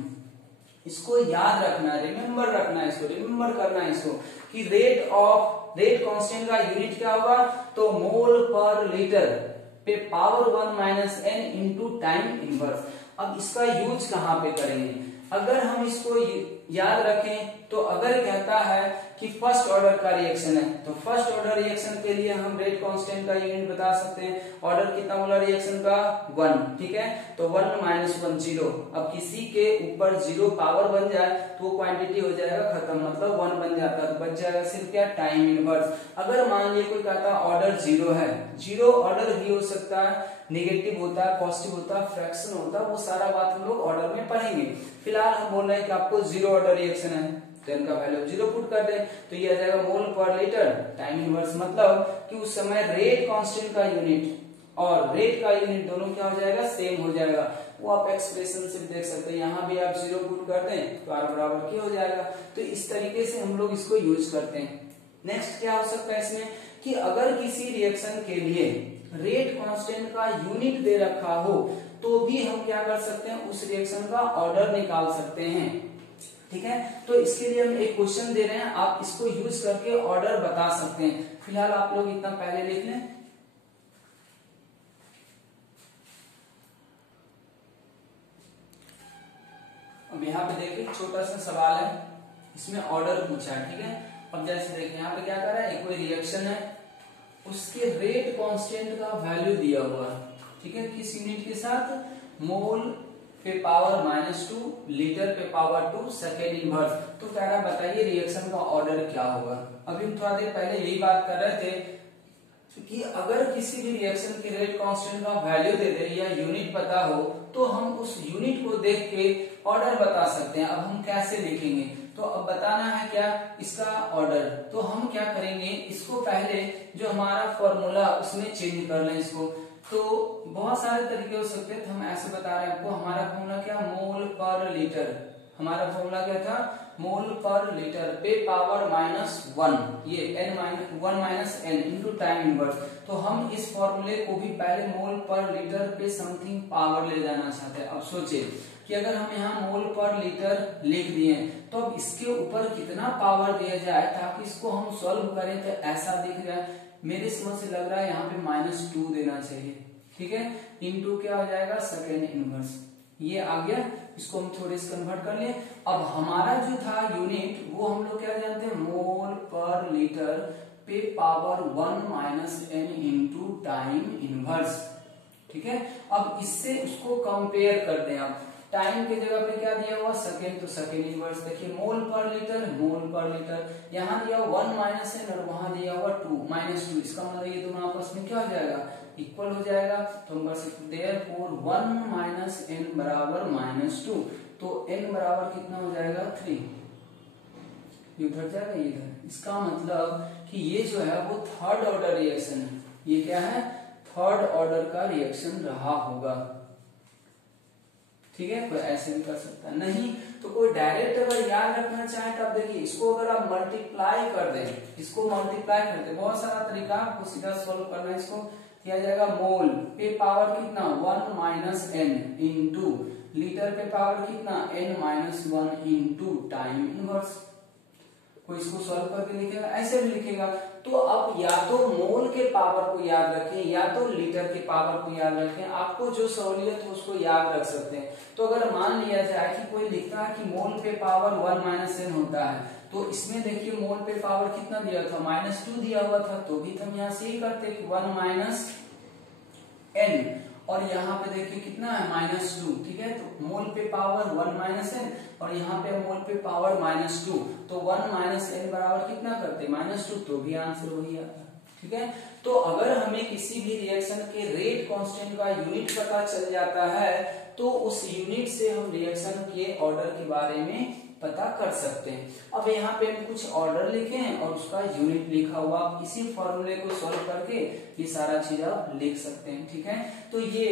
इसको याद रखना है, रिमेम्बर रखना है, इसको रिमेम्बर करना है इसको, कि रेट कांस्टेंट का यूनिट क्या होगा, तो मोल पर लीटर पे power 1 minus N into time inverse. अब इसका यूज कहाँ पे करेंगे, अगर हम इसको याद रखें तो अगर कहता है कि फर्स्ट ऑर्डर का रिएक्शन है, तो फर्स्ट ऑर्डर रिएक्शन के लिए हम रेट कांस्टेंट का यूनिट बता सकते हैं। ऑर्डर कितना बोला रिएक्शन का, 1, ठीक है, तो 1 माइनस 1 0। अब किसी के ऊपर 0 पावर बन जाए तो वो क्वांटिटी हो जाएगा खत्म, मतलब 1 बन जाता है, तो बच जाएगा सिर्फ क्या, टाइम इनवर्स। अगर मान लीजिए कोई कहता है ऑर्डर 0 है, 0 ऑर्डर भी हो सकता है, नेगेटिव होता है, पॉजिटिव होता है, फ्रैक्शन होता है, वो सारा बात हम लोग ऑर्डर में पढ़ेंगे। फिलहाल हम बोल रहे हैं कि आपको 0 ऑर्डर रिएक्शन है, तो इनका वैल्यू 0 पुट कर दें, तो ये आ जाएगा मोल पर लीटर टाइम इनवर्स। मतलब कि उस समय रेट कांस्टेंट का यूनिट और रेट का यूनिट दोनों क्या हो जाएगा, सेम हो जाएगा। वो आप एक्सप्रेशन से देख सकते हैं, यहाँ भी आप 0 पुट कर दें तो R बराबर क्या हो जाएगा। तो इस तरीके से हम लोग इसको यूज करते हैं। नेक्स्ट क्या हो सकता है इसमें, कि अगर किसी रिएक्शन के लिए रेट कांस्टेंट का यूनिट दे रखा हो तो भी हम क्या कर सकते हैं, उस रिएक्शन का ऑर्डर निकाल सकते हैं, ठीक है। तो इसके लिए हम एक क्वेश्चन दे रहे हैं, आप इसको यूज करके ऑर्डर बता सकते हैं। फिलहाल आप लोग इतना पहले लिख लें। अब यहाँ पे देखिए छोटा सा सवाल है, इसमें ऑर्डर पूछा है, ठीक है। अब जैसे देखिए यहाँ पे क्या कर रहा है, कोई रिएक्शन है, उसके रेट कांस्टेंट का वैल्यू दिया हुआ है, ठीक है, किस यूनिट के साथ, मोल पे पावर -2 लीटर पे पावर 2 सेकेंड इनवर्स। तो कह रहा है बताइए रिएक्शन का ऑर्डर क्या होगा। अभी हम थोड़ा देर पहले यही बात कर रहे थे कि अगर किसी भी रिएक्शन के रेट कांस्टेंट का वैल्यू दे दे या यूनिट पता हो तो हम उस यूनिट को देख के ऑर्डर बता सकते हैं। अब हम कैसे लिखेंगे, तो अब बताना है क्या, इसका ऑर्डर। तो हम क्या करेंगे, इसको पहले जो हमारा फॉर्मूला उसमें चेंज कर लें इसको। तो बहुत सारे तरीके हो सकते हैं, तो हम ऐसे बता रहे हैं आपको। हमारा फॉर्मूला क्या, मोल पर लीटर, हमारा फॉर्मूला क्या था, मोल पर लीटर पे पावर -1, ये n-1 minus n into time inverse. तो हम इस फॉर्मूले को भी पहले मोल पर लीटर पे समथिंग पावर ले जाना चाहते हैं। अब सोचिए कि अगर हम यहाँ मोल पर लीटर लिख दिए तो अब इसके ऊपर कितना पावर दिया जाए ताकि इसको हम सॉल्व करें तो ऐसा दिख जाए। मेरे समझ से लग रहा है यहाँ पे -2 देना चाहिए, ठीक है, इंटू क्या हो जाएगा, सेकेंड इनवर्स। ये आ गया, इसको हम थोड़े से कन्वर्ट कर लिए। अब हमारा जो था यूनिट वो हम लोग क्या जानते हैं, मोल पर लीटर पे power 1 minus n into time inverse, ठीक है। अब इससे उसको कंपेयर कर दें आप, टाइम की जगह पे क्या दिया हुआ, सेकेंड, तो सेकेंड इनवर्स। देखिए मोल पर लीटर, मोल पर लीटर, यहाँ दिया 1 माइनस n और वहां दिया हुआ -2, इसका मतलब ये दोनों आपस में क्या हो जाएगा, इक्वल हो जाएगा। तो हम बस देयरफॉर 1 माइनस n बराबर -2, तो n बराबर कितना हो जाएगा, 3, ये उधर जाएगा ये इधर। इसका मतलब कि ये जो है वो थर्ड ऑर्डर रिएक्शन है। ये क्या है? थर्ड ऑर्डर का रिएक्शन रहा होगा। ठीक है, कोई ऐसे भी कर सकता है, नहीं तो कोई डायरेक्ट अगर याद रखना चाहे तब देखिए इसको अगर आप मल्टीप्लाई कर दें, इसको मल्टीप्लाई कर दें, बहुत सारा तरीका आपको सीधा सोल्व करना है। इसको किया जाएगा मोल पे पावर कितना 1 माइनस एन इंटू लीटर पे पावर कितना n minus 1 into time inverse. कोई इसको सॉल्व करके लिखेगा, ऐसे भी लिखेगा। तो अब या तो मोल के पावर को याद रखें या तो लीटर के पावर को याद रखें, आपको जो सहूलियत हो उसको याद रख सकते हैं। तो अगर मान लिया जाए कि कोई लिखता है कि मोल पे पावर 1 माइनस एन होता है, तो इसमें देखिए मोल पे पावर कितना दिया था -2 दिया हुआ था, तो भी हम यहाँ से ही करते कि 1 माइनस एन, और यहाँ पे देखिए कितना है -2। ठीक है, तो मोल पे पावर 1 माइनस एन और यहाँ पे मोल पे पावर -2, तो 1 माइनस एन बराबर कितना करते -2, तो भी आंसर वही आता। ठीक है, तो अगर हमें किसी भी रिएक्शन के रेट कांस्टेंट का यूनिट पता चल जाता है तो उस यूनिट से हम रिएक्शन के ऑर्डर के बारे में पता कर सकते हैं। अब यहाँ पे हम कुछ ऑर्डर लिखे हैं और उसका यूनिट लिखा हुआ, इसी फॉर्मूले को सॉल्व करके ये सारा चीज आप लिख सकते हैं। ठीक है, तो ये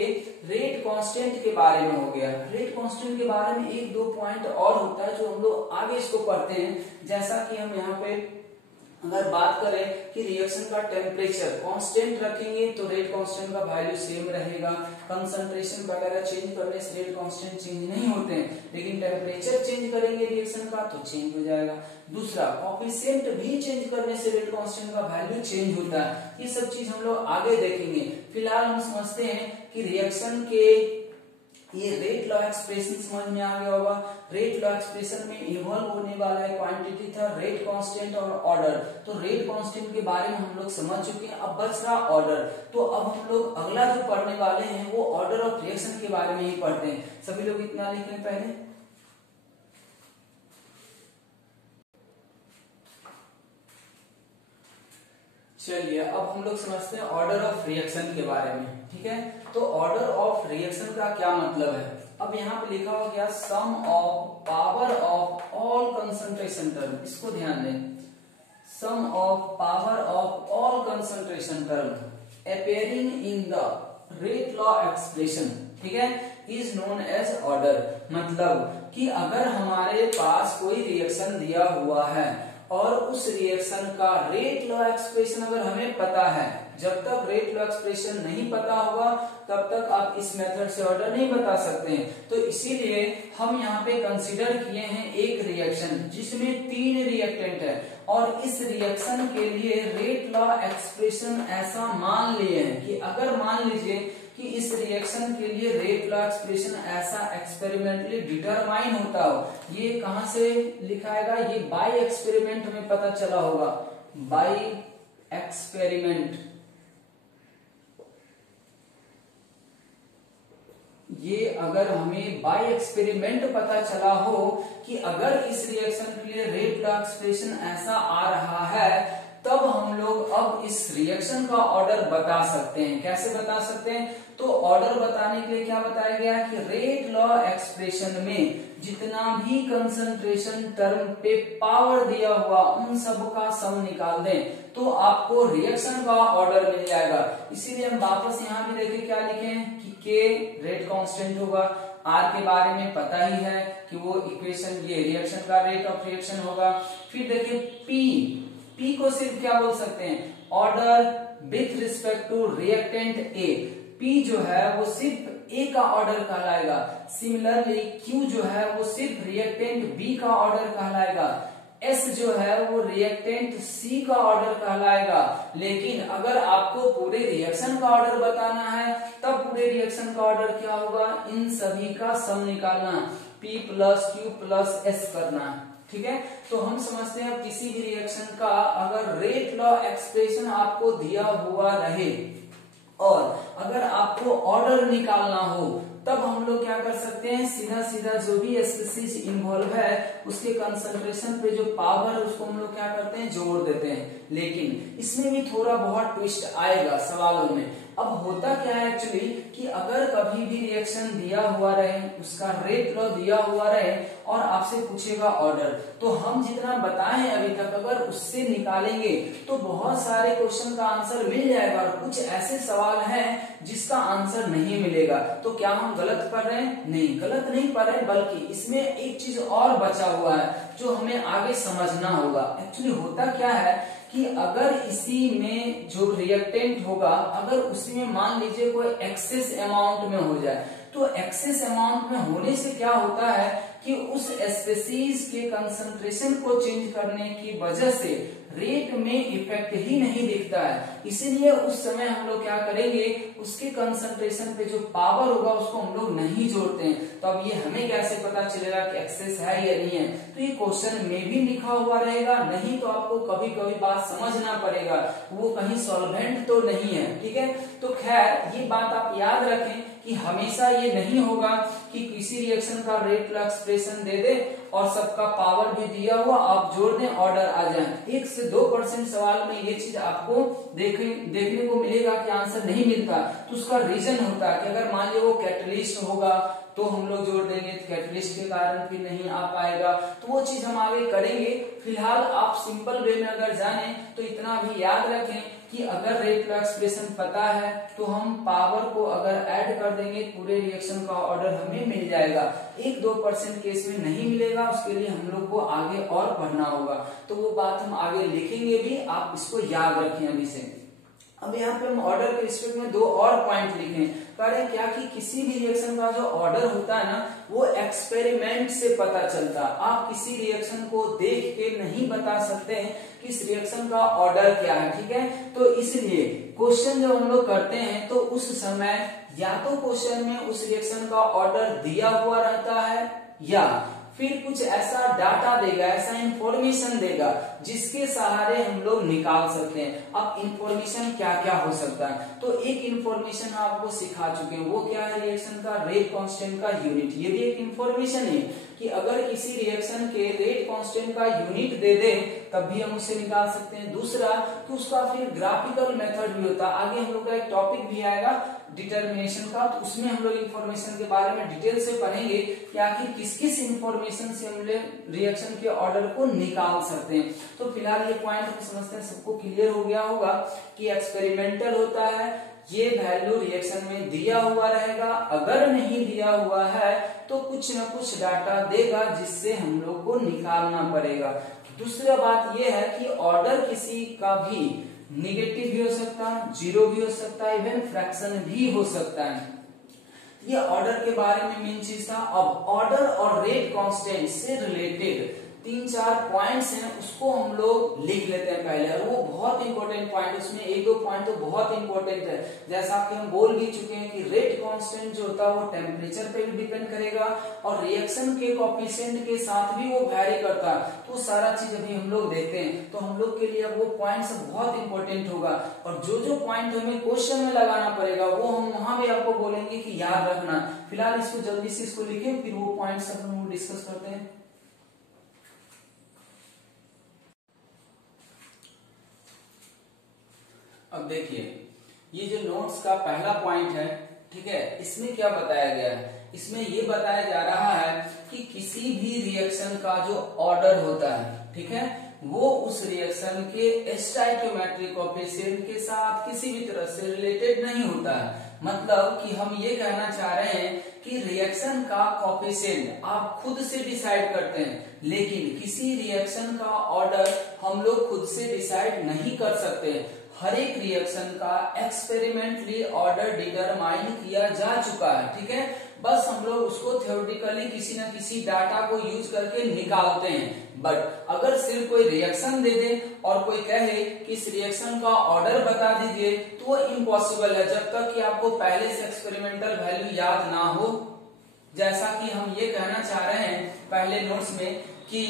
रेट कांस्टेंट के बारे में हो गया। रेट कांस्टेंट के बारे में एक दो पॉइंट और होता है जो हम लोग आगे इसको पढ़ते हैं, जैसा कि हम यहाँ पे अगर बात करें कि रिएक्शन का टेम्परेचर कांस्टेंट रखेंगे तो रेट कांस्टेंट का वैल्यू सेम रहेगा। कंसंट्रेशन वगैरह चेंज करने से रेट कांस्टेंट चेंज नहीं होते हैं, लेकिन टेम्परेचर चेंज करेंगे रिएक्शन का तो चेंज हो जाएगा। दूसरा, कोएफिशिएंट भी चेंज करने से रेट कांस्टेंट का वैल्यू चेंज होता है। ये सब चीज हम लोग आगे देखेंगे। फिलहाल हम समझते हैं कि रिएक्शन के ये रेट लॉ एक्सप्रेशन समझ में आ गया होगा। रेट लॉ एक्सप्रेशन में इन्वॉल्व होने वाला है क्वांटिटी था रेट कांस्टेंट और ऑर्डर। तो रेट कांस्टेंट के बारे में हम लोग समझ चुके हैं, अब बच रहा ऑर्डर। तो अब हम लोग अगला जो पढ़ने वाले हैं वो ऑर्डर ऑफ रिएक्शन के बारे में ही पढ़ते हैं। सभी लोग इतना लिख लें पहले। चलिए अब हम लोग समझते हैं ऑर्डर ऑफ रिएक्शन के बारे में। ठीक है, तो ऑर्डर ऑफ रिएक्शन का क्या मतलब है। अब यहाँ पे लिखा हो गया sum of power of all concentration term, इसको ध्यान दें। Sum of power of all concentration term appearing in the rate law expression, ठीक है, इज नोन एज ऑर्डर। मतलब कि अगर हमारे पास कोई रिएक्शन दिया हुआ है और उस रिएक्शन का रेट लॉ एक्सप्रेशन अगर हमें पता है, जब तक रेट लॉ एक्सप्रेशन नहीं पता होगा तब तक आप इस मेथड से ऑर्डर नहीं बता सकते हैं। तो इसीलिए हम यहाँ पे कंसीडर किए हैं एक रिएक्शन जिसमें 3 रिएक्टेंट है और इस रिएक्शन के लिए रेट लॉ एक्सप्रेशन ऐसा मान लिए हैं कि अगर मान लीजिए कि इस रिएक्शन के लिए रेट लॉ एक्सप्रेशन ऐसा एक्सपेरिमेंटली डिटरमाइन होता हो, ये कहां से लिखाएगा, ये बाय एक्सपेरिमेंट हमें पता चला होगा, बाय एक्सपेरिमेंट। ये अगर हमें बाय एक्सपेरिमेंट पता चला हो कि अगर इस रिएक्शन के लिए रेट लॉ एक्सप्रेशन ऐसा आ रहा है, तब हम लोग अब इस रिएक्शन का ऑर्डर बता सकते हैं। कैसे बता सकते हैं, तो ऑर्डर बताने के लिए क्या बताया गया कि रेट लॉ एक्सप्रेशन में जितना भी कंसंट्रेशन टर्म पे पावर दिया हुआ उन सब का सम निकाल दें तो आपको रिएक्शन का ऑर्डर मिल जाएगा। इसीलिए हम वापस यहाँ भी देखें क्या लिखे कि के रेट कांस्टेंट होगा, आर के बारे में पता ही है कि वो इक्वेशन ये रिएक्शन का रेट ऑफ रिएक्शन होगा। फिर देखिए पी को सिर्फ क्या बोल सकते हैं, order with respect to reactant A. P जो है वो सिर्फ ए का ऑर्डर कहलाएगा। सिमिलरली क्यू जो है वो सिर्फ रिएक्टेंट बी का ऑर्डर कहलाएगा। एस जो है वो रिएक्टेंट सी का ऑर्डर कहलाएगा। लेकिन अगर आपको पूरे रिएक्शन का ऑर्डर बताना है तब पूरे रिएक्शन का ऑर्डर क्या होगा, इन सभी का सम निकालना, P plus Q plus S करना। ठीक है, तो हम समझते हैं किसी भी रिएक्शन का अगर रेट लॉ एक्सप्रेशन आपको दिया हुआ रहे और अगर आपको ऑर्डर निकालना हो तब हम लोग क्या कर सकते हैं, सीधा सीधा जो भी स्पीसीज इन्वॉल्व है उसके कंसंट्रेशन पे जो पावर है उसको हम लोग क्या करते हैं, जोड़ देते हैं। लेकिन इसमें भी थोड़ा बहुत ट्विस्ट आएगा सवालों में। अब होता क्या है एक्चुअली कि अगर कभी भी रिएक्शन दिया हुआ रहे, उसका रेट लॉ दिया हुआ रहे और आपसे पूछेगा ऑर्डर, तो हम जितना बताए अभी तक अगर उससे निकालेंगे तो बहुत सारे क्वेश्चन का आंसर मिल जाएगा और कुछ ऐसे सवाल हैं जिसका आंसर नहीं मिलेगा। तो क्या हम गलत पढ़ रहे हैं? नहीं, गलत नहीं पढ़ रहे, बल्कि इसमें एक चीज और बचा हुआ है जो हमें आगे समझना होगा। एक्चुअली होता क्या है कि अगर इसी में जो रिएक्टेंट होगा अगर उसी में मान लीजिए कोई एक्सेस अमाउंट में हो जाए, तो एक्सेस अमाउंट में होने से क्या होता है कि उस स्पीसीज के कंसंट्रेशन को चेंज करने की वजह से रेट में इफेक्ट ही नहीं दिखता है। इसीलिए उस समय हम लोग क्या करेंगे, उसके कंसंट्रेशन पे जो पावर होगा उसको हम लोग नहीं जोड़ते हैं। तो अब ये हमें कैसे पता चलेगा कि एक्सेस है या नहीं है? तो ये क्वेश्चन में भी लिखा हुआ रहेगा, नहीं तो आपको कभी कभी बात समझना पड़ेगा वो कहीं सॉल्वेंट तो नहीं है। ठीक है, तो खैर ये बात आप याद रखें कि हमेशा ये नहीं होगा कि किसी रिएक्शन का रेट लॉ एक्सप्रेशन दे दे और सबका पावर भी दिया हुआ आप जोड़ दें ऑर्डर आ जाए। 1 से 2% सवाल में ये चीज आपको देखने को मिलेगा कि आंसर नहीं मिलता। तो उसका रीजन होता है कि अगर मान लीजिए वो कैटलिस्ट होगा तो हम लोग जोड़ देंगे, तो कैटलिस्ट के कारण भी नहीं आ पाएगा। तो वो चीज हम आगे करेंगे। फिलहाल आप सिंपल वे में अगर जाने तो इतना भी याद रखें कि अगर रेट लॉ एक्सप्रेशन पता है तो हम पावर को अगर ऐड कर देंगे पूरे रिएक्शन का ऑर्डर हमें मिल जाएगा। 1-2% केस में नहीं मिलेगा, उसके लिए हम लोग को आगे और पढ़ना होगा। तो वो बात हम आगे लिखेंगे भी, आप इसको याद रखें अभी से। अब यहाँ पे हम ऑर्डर के रिस्पेक्ट में 2 और पॉइंट लिखे। कह रहे हैं क्या कि किसी भी रिएक्शन का जो ऑर्डर होता है ना वो एक्सपेरिमेंट से पता चलता। आप किसी रिएक्शन को देख के नहीं बता सकते हैं कि इस रिएक्शन का ऑर्डर क्या है। ठीक है, तो इसलिए क्वेश्चन जब हम लोग करते हैं तो उस समय या तो क्वेश्चन में उस रिएक्शन का ऑर्डर दिया हुआ रहता है या फिर कुछ ऐसा डाटा देगा, ऐसा इंफॉर्मेशन देगा जिसके सहारे हम लोग निकाल सकते हैं। अब इंफॉर्मेशन क्या क्या हो सकता है, तो एक इंफॉर्मेशन आपको सिखा चुके हैं, वो क्या है, रिएक्शन का रेट कांस्टेंट का यूनिट। ये भी एक इंफॉर्मेशन है कि अगर किसी रिएक्शन के रेट कांस्टेंट का यूनिट दे दे तब भी हम उसे निकाल सकते हैं। दूसरा कि उसका फिर ग्राफिकल मेथड भी होता है। आगे हम लोग का एक टॉपिक भी आएगा डिटर्मिनेशन का, तो उसमें हम लोग इंफॉर्मेशन के बारे में डिटेल से पढ़ेंगे कि आखिर किस किस इंफॉर्मेशन से हम लोग रिएक्शन के ऑर्डर को निकाल सकते हैं। तो फिलहाल ये पॉइंट हम समझते हैं, सबको क्लियर हो गया होगा कि एक्सपेरिमेंटल होता है, ये वैल्यू रिएक्शन में दिया हुआ रहेगा, अगर नहीं दिया हुआ है तो कुछ ना कुछ डाटा देगा जिससे हम लोग को निकालना पड़ेगा। दूसरा बात यह है कि ऑर्डर किसी का भी निगेटिव भी हो सकता है, जीरो भी हो सकता है, इवन फ्रैक्शन भी हो सकता है। ये ऑर्डर के बारे में मेन चीज था। अब ऑर्डर और रेट कांस्टेंट से रिलेटेड 3-4 पॉइंट्स हैं, उसको हम लोग लिख लेते हैं पहले। और वो बहुत इंपॉर्टेंट पॉइंट, उसमें 1-2 पॉइंट तो बहुत इंपॉर्टेंट है। जैसा कि हम बोल भी चुके हैं कि रेट कांस्टेंट जो होता है वो टेम्परेचर पे भी डिपेंड करेगा और रिएक्शन के कोएफिशिएंट के साथ भी वो वैरी करता है। तो सारा चीज अभी हम लोग देखते हैं, तो हम लोग के लिए अब वो पॉइंट्स बहुत इंपॉर्टेंट होगा और जो जो पॉइंट हमें क्वेश्चन में लगाना पड़ेगा वो हम वहां भी आपको बोलेंगे कि याद रखना। फिलहाल इसको जल्दी से इसको लिखें, फिर वो पॉइंट्स हम डिस्कस करते हैं। अब देखिए ये जो नोट्स का पहला पॉइंट है, ठीक है, इसमें क्या बताया गया है, इसमें ये बताया जा रहा है कि किसी भी रिएक्शन का जो ऑर्डर होता है, ठीक है, वो उस रिएक्शन के स्टोइकियोमेट्रिक कोएफिशिएंट के साथ किसी भी तरह से रिलेटेड नहीं होता है। मतलब कि हम ये कहना चाह रहे हैं कि रिएक्शन का कोएफिशिएंट आप खुद से डिसाइड करते हैं, लेकिन किसी रिएक्शन का ऑर्डर हम लोग खुद से डिसाइड नहीं कर सकते। हर एक रिएक्शन का एक्सपेरिमेंटली ऑर्डर डिटरमाइन किया जा चुका है, ठीक है, बस हम लोग उसको थ्योरेटिकली किसी न किसी डाटा को यूज करके निकालते हैं। बट अगर सिर्फ कोई रिएक्शन दे दे और कोई कहे कि इस रिएक्शन का ऑर्डर बता दीजिए तो वो इम्पॉसिबल है जब तक कि आपको पहले से एक्सपेरिमेंटल वैल्यू याद ना हो। जैसा कि हम ये कहना चाह रहे हैं पहले नोट्स में कि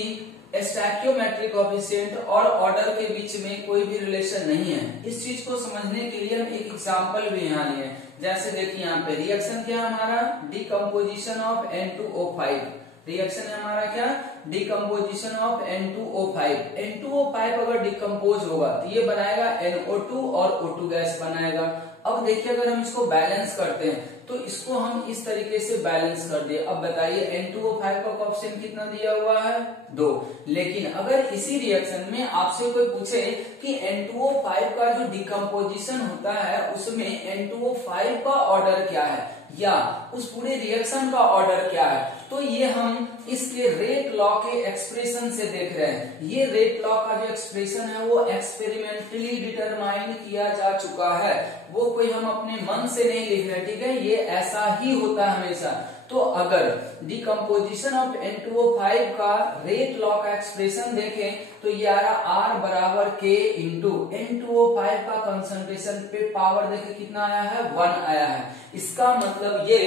स्टोइकियोमेट्रिक कोएफिशिएंट और ऑर्डर के बीच में कोई भी रिलेशन नहीं है। इस चीज को समझने के लिए हम एक एग्जांपल भी यहाँ लिए, जैसे देखिए यहाँ पे रिएक्शन क्या है हमारा, डिकम्पोजिशन ऑफ N2O5। रिएक्शन है हमारा क्या, डिकम्पोजिशन ऑफ N2O5। N2O5 अगर डिकम्पोज होगा तो ये बनाएगा NO2 और O2 गैस बनाएगा। अब देखिए अगर हम इसको बैलेंस करते हैं तो इसको हम इस तरीके से बैलेंस कर दिए। अब बताइए N2O5 का कोएफिशिएंट कितना दिया हुआ है, 2। लेकिन अगर इसी रिएक्शन में आपसे कोई पूछे कि N2O5 का जो डिकम्पोजिशन होता है उसमें N2O5 का ऑर्डर क्या है या उस पूरे रिएक्शन का ऑर्डर क्या है, तो ये हम इसके रेट लॉ के एक्सप्रेशन से देख रहे हैं। ये रेट लॉ का जो एक्सप्रेशन है वो एक्सपेरिमेंटली डिटरमाइन किया जा चुका है, वो कोई हम अपने मन से नहीं लिख रहे, ठीक है, ये ऐसा ही होता है हमेशा। तो अगर डिकम्पोजिशन ऑफ N2O5 का रेट लॉ का एक्सप्रेशन देखें तो ये आ रहा R बराबर K इंटू N2O5 का कंसंट्रेशन पे पावर देखें कितना आया है, 1 आया है। इसका मतलब ये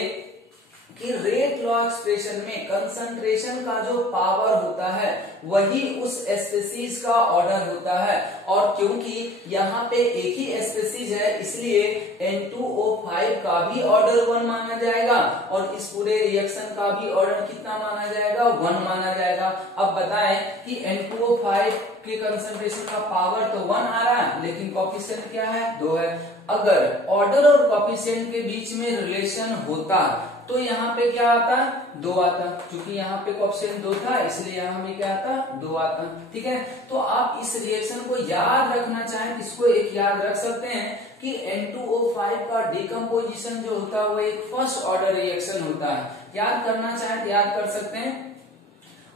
कि रेट लॉ एक्सप्रेशन में कंसंट्रेशन का जो पावर होता है वही उस स्पीशीज का ऑर्डर होता है, और क्योंकि यहाँ पे एक ही स्पीशीज है इसलिए N2O5 का भी ऑर्डर 1 माना जाएगा और इस पूरे रिएक्शन का भी ऑर्डर कितना माना जाएगा, 1 माना जाएगा। अब बताएं कि N2O5 के कंसंट्रेशन का पावर तो 1 आ रहा है लेकिन कोएफिशिएंट क्या है, 2 है। अगर ऑर्डर और कोएफिशिएंट के बीच में रिलेशन होता तो यहाँ पे क्या आता, 2 आता। क्योंकि यहाँ पे कोएफिशिएंट 2 था इसलिए यहाँ में क्या आता, 2 आता। ठीक है, तो आप इस रिएक्शन को याद रखना चाहें, इसको एक याद रख सकते हैं कि N2O5 का डिकम्पोजिशन जो होता है वो एक फर्स्ट ऑर्डर रिएक्शन होता है। याद करना चाहें तो याद कर सकते हैं।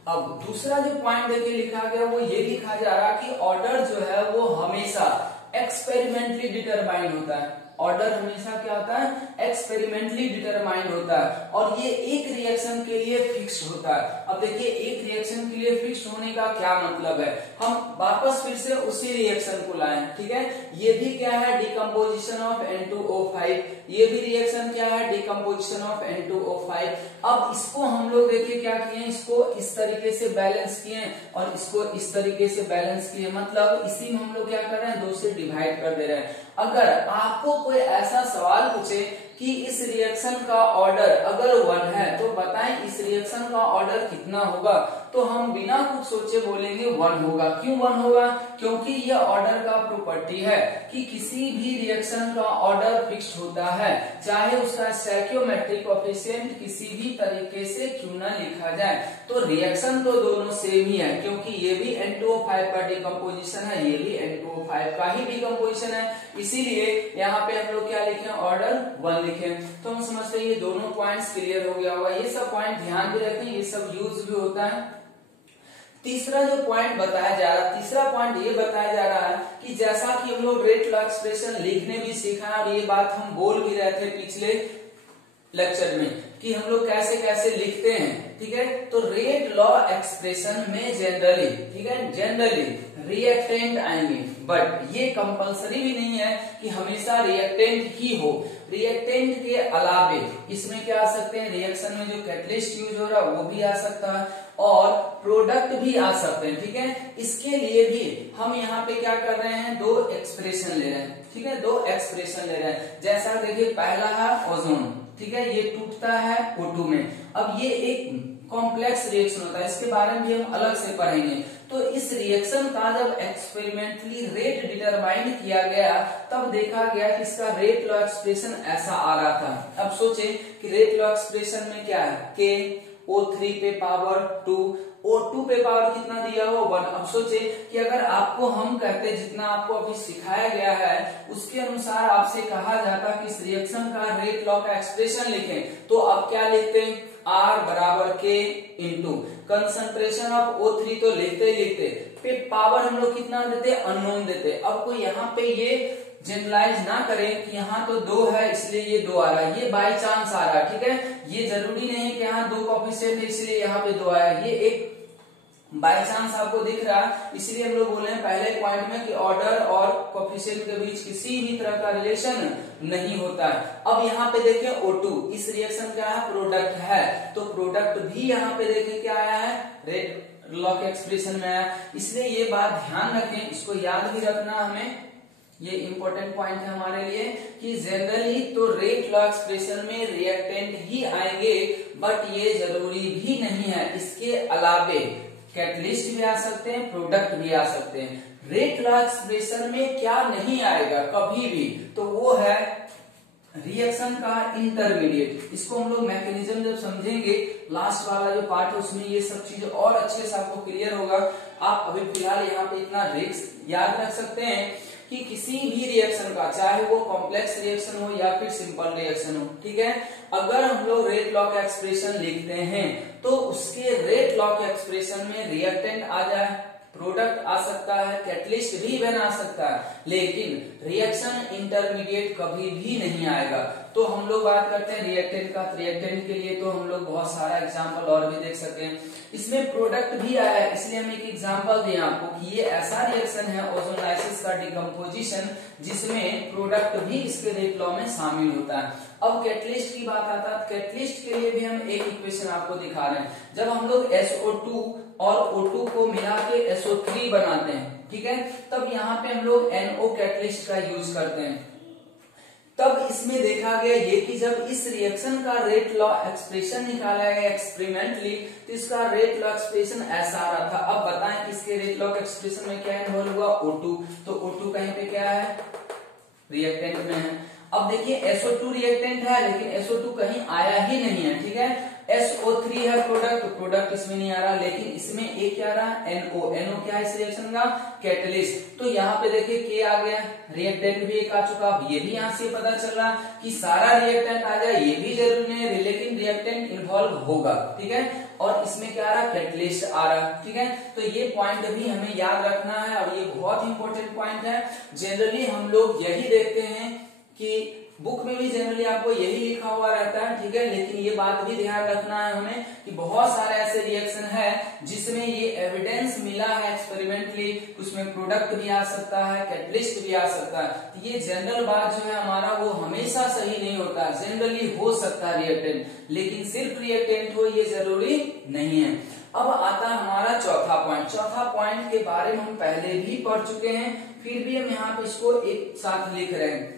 अब दूसरा जो पॉइंट देखिए लिखा गया वो ये लिखा जा रहा कि ऑर्डर जो है वो हमेशा एक्सपेरिमेंटली डिटरमाइंड होता है। ऑर्डर हमेशा क्या होता है, एक्सपेरिमेंटली डिटरमाइंड होता है और ये एक रिएक्शन के लिए फिक्स होता है। अब देखिए एक रिएक्शन के लिए फिक्स होने का क्या मतलब है, हम वापस फिर से उसी रिएक्शन को लाएं। ठीक है, ये भी क्या है, डिकम्पोजिशन ऑफ N2O5, ये भी रिएक्शन क्या है, डिकम्पोजिशन ऑफ N2O5। अब इसको हम लोग देखिए क्या किए, इसको इस तरीके से बैलेंस किए और इसको इस तरीके से बैलेंस किए, मतलब इसी में हम लोग क्या कर रहे हैं, 2 से डिवाइड कर दे रहे हैं। अगर आपको कोई ऐसा सवाल पूछे कि इस रिएक्शन का ऑर्डर अगर 1 है तो बताएं इस रिएक्शन का ऑर्डर कितना होगा, तो हम बिना कुछ सोचे बोलेंगे 1 होगा। क्यों 1 होगा, क्योंकि यह ऑर्डर का प्रॉपर्टी है कि किसी भी रिएक्शन का ऑर्डर फिक्स्ड होता है, चाहे उसका स्टोइकियोमेट्रिक कोएफिशिएंट किसी भी तरीके से क्यों ना लिखा जाए। तो रिएक्शन तो दोनों सेम ही है, क्योंकि ये भी N2O5 का डिकम्पोजिशन है, ये भी N2O5 का ही डिकम्पोजिशन है, इसीलिए यहाँ पे हम लोग क्या लिखे, ऑर्डर 1 लिखे। तो हम समझते हैं ये दोनों पॉइंट्स क्लियर हो गया होगा। ये सब पॉइंट ध्यान भी रखें, ये सब यूज भी होता है। तीसरा जो पॉइंट बताया जा रहा है, तीसरा पॉइंट ये बताया जा रहा है कि जैसा कि हम लोग रेट लॉ एक्सप्रेशन लिखने भी सीखा और ये बात हम बोल भी रहे थे पिछले लेक्चर में कि हम लोग कैसे कैसे लिखते हैं। ठीक है, तो रेट लॉ एक्सप्रेशन में जनरली, ठीक है, जनरली रिएक्टेंट आएंगे, बट ये कंपलसरी भी नहीं है कि हमेशा रिएक्टेंट ही हो। रिएक्टेंट के अलावे इसमें क्या आ सकते हैं, रिएक्शन में जो कैटलिस्ट यूज हो रहा है वो भी आ सकता है और प्रोडक्ट भी आ सकते हैं। ठीक है, इसके लिए भी हम यहाँ पे क्या कर रहे हैं, 2 एक्सप्रेशन ले रहे हैं। ठीक है, 2 एक्सप्रेशन ले रहे हैं। जैसा देखिए पहला है ओजोन, ठीक है, ये टूटता है O2 में। अब ये एक कॉम्प्लेक्स रिएक्शन होता है, इसके बारे में भी हम अलग से पढ़ेंगे। तो इस रिएक्शन का जब एक्सपेरिमेंटली रेट डिटरमाइन किया गया तब देखा गया कि इसका रेट लॉ एक्सप्रेशन ऐसा आ रहा था। अब सोचे कि रेट लॉ एक्सप्रेशन में क्या है, K O3 पे पावर 2, O2 पे पावर कितना दिया हो, 1। अब सोचे कि अगर आपको हम कहते जितना आपको अभी सिखाया गया है उसके अनुसार आपसे कहा जाता कि इस रिएक्शन का रेट लॉ का एक्सप्रेशन लिखें, तो अब क्या लिखते हैं, R बराबर K into concentration of O3 तो लिखते ही लिखते, पे पावर हम लोग कितना देते, अननोन देते। अब कोई यहाँ पे ये जनरलाइज ना करें कि यहाँ तो 2 है इसलिए ये 2 आ रहा है, ये बाय चांस आ रहा है। ठीक है, ये जरूरी नहीं है कि यहाँ 2 कोएफिशिएंट है इसलिए यहाँ पे 2 आया, ये एक बाय चांस आपको दिख रहा है। इसलिए हम लोग बोले हैं पहले पॉइंट में कि ऑर्डर और कोएफिशिएंट के बीच किसी भी तरह का रिलेशन नहीं होता है। अब यहाँ पे देखिए O2 इस रिएक्शन का प्रोडक्ट है, तो प्रोडक्ट भी यहाँ पे देखिए क्या आया है, रेट लॉ के एक्सप्रेशन में आया। इसलिए ये बात ध्यान रखें, इसको याद भी रखना हमें ये इंपॉर्टेंट पॉइंट है हमारे लिए कि जनरली तो रेट लॉ एक्सप्रेशन में रिएक्टेंट ही आएंगे, बट ये जरूरी भी नहीं है, इसके अलावे कैटलिस्ट भी आ सकते हैं, प्रोडक्ट भी आ सकते हैं। रेट लॉ एक्सप्रेशन में क्या नहीं आएगा कभी भी, तो वो है रिएक्शन का इंटरमीडिएट। इसको हम लोग मैकेनिज्म जब समझेंगे, लास्ट वाला जो पार्ट है उसमें ये सब चीज और अच्छे से आपको क्लियर होगा। आप अभी फिलहाल यहाँ पे इतना याद रख सकते हैं कि किसी भी रिएक्शन का, चाहे वो कॉम्प्लेक्स रिएक्शन हो या फिर सिंपल रिएक्शन हो, ठीक है, अगर हम लोग रेट लॉ का एक्सप्रेशन लिखते हैं तो उसके रेट लॉ के एक्सप्रेशन में रिएक्टेंट आ जाए, प्रोडक्ट आ सकता है, कैटलिस्ट भी बना सकता है, लेकिन रिएक्शन इंटरमीडिएट कभी भी नहीं आएगा। तो हम लोग बात करते हैं रिएक्टेंट का। रिएक्टेंट के लिए तो हम लोग बहुत सारा एग्जांपल और भी देख सकते हैं। इसमें प्रोडक्ट भी आया है, इसलिए हम एक एग्जांपल दें आपको कि ये ऐसा रिएक्शन है ओजोनाइसिस का डिकम्पोजिशन, जिसमें प्रोडक्ट भी इसके रेट लॉ में शामिल होता है। अब कैटलिस्ट की बात आता है, कैटलिस्ट के लिए भी हम एक इक्वेशन आपको दिखा रहे हैं। जब हम लोग SO2 और O2 को मिला के SO3 बनाते हैं, ठीक है, तब यहाँ पे हम लोग NO कैटलिस्ट का यूज करते हैं। तब इसमें देखा गया ये कि जब इस रिएक्शन का रेट लॉ एक्सप्रेशन निकाला गया एक्सपेरिमेंटली, तो इसका रेट लॉ एक्सप्रेशन ऐसा आ रहा था। अब बताएं कि इसके रेट लॉ के एक्सप्रेशन में क्या इन्वॉल्व हुआ, O2, तो O2 कहीं पे क्या है, रिएक्टेंट में है। अब देखिए SO2 रिएक्टेंट है, लेकिन SO2 कहीं आया ही नहीं है, ठीक है। SO3 है प्रोडक्ट, तो प्रोडक्ट इसमें नहीं आ रहा, लेकिन इसमें एक क्या रहा, NO। NO क्या है इस रिएक्शन का, कैटलिस्ट। तो यहाँ पे देखिए K आ गया, रिएक्टेंट भी एक आ चुका। अब ये भी यहाँ से पता चल रहा कि सारा रिएक्टेंट आ जाए ये भी जरूरी नहीं है, लेकिन रिएक्टेंट इन्वॉल्व होगा, ठीक है। और इसमें क्या आ रहा, कैटलिस्ट आ रहा, ठीक है। तो ये पॉइंट भी हमें याद रखना है और ये बहुत इंपॉर्टेंट पॉइंट है। जनरली हम लोग यही देखते हैं कि बुक में भी जनरली आपको यही लिखा हुआ रहता है, ठीक है, लेकिन ये बात भी ध्यान रखना है हमें कि बहुत सारे ऐसे रिएक्शन है जिसमें ये एविडेंस मिला है एक्सपेरिमेंटली, उसमें प्रोडक्ट भी आ सकता है, कैटलिस्ट भी आ सकता है। तो ये जनरल बात जो है हमारा वो हमेशा सही नहीं होता, जनरली हो सकता है रिएक्टेंट, लेकिन सिर्फ रिएक्टेंट हो ये जरूरी नहीं है। अब आता है हमारा चौथा पॉइंट। चौथा पॉइंट के बारे में हम पहले भी पढ़ चुके हैं, फिर भी हम यहाँ पे इसको एक साथ लिख रहे हैं।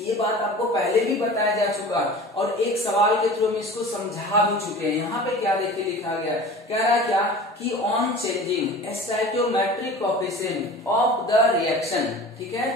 ये बात आपको पहले भी बताया जा चुका है और एक सवाल के थ्रू हम इसको समझा भी चुके हैं। यहाँ पे क्या देखिए लिखा गया, कह रहा है क्या कि on changing stoichiometric coefficient of the reaction, ठीक है,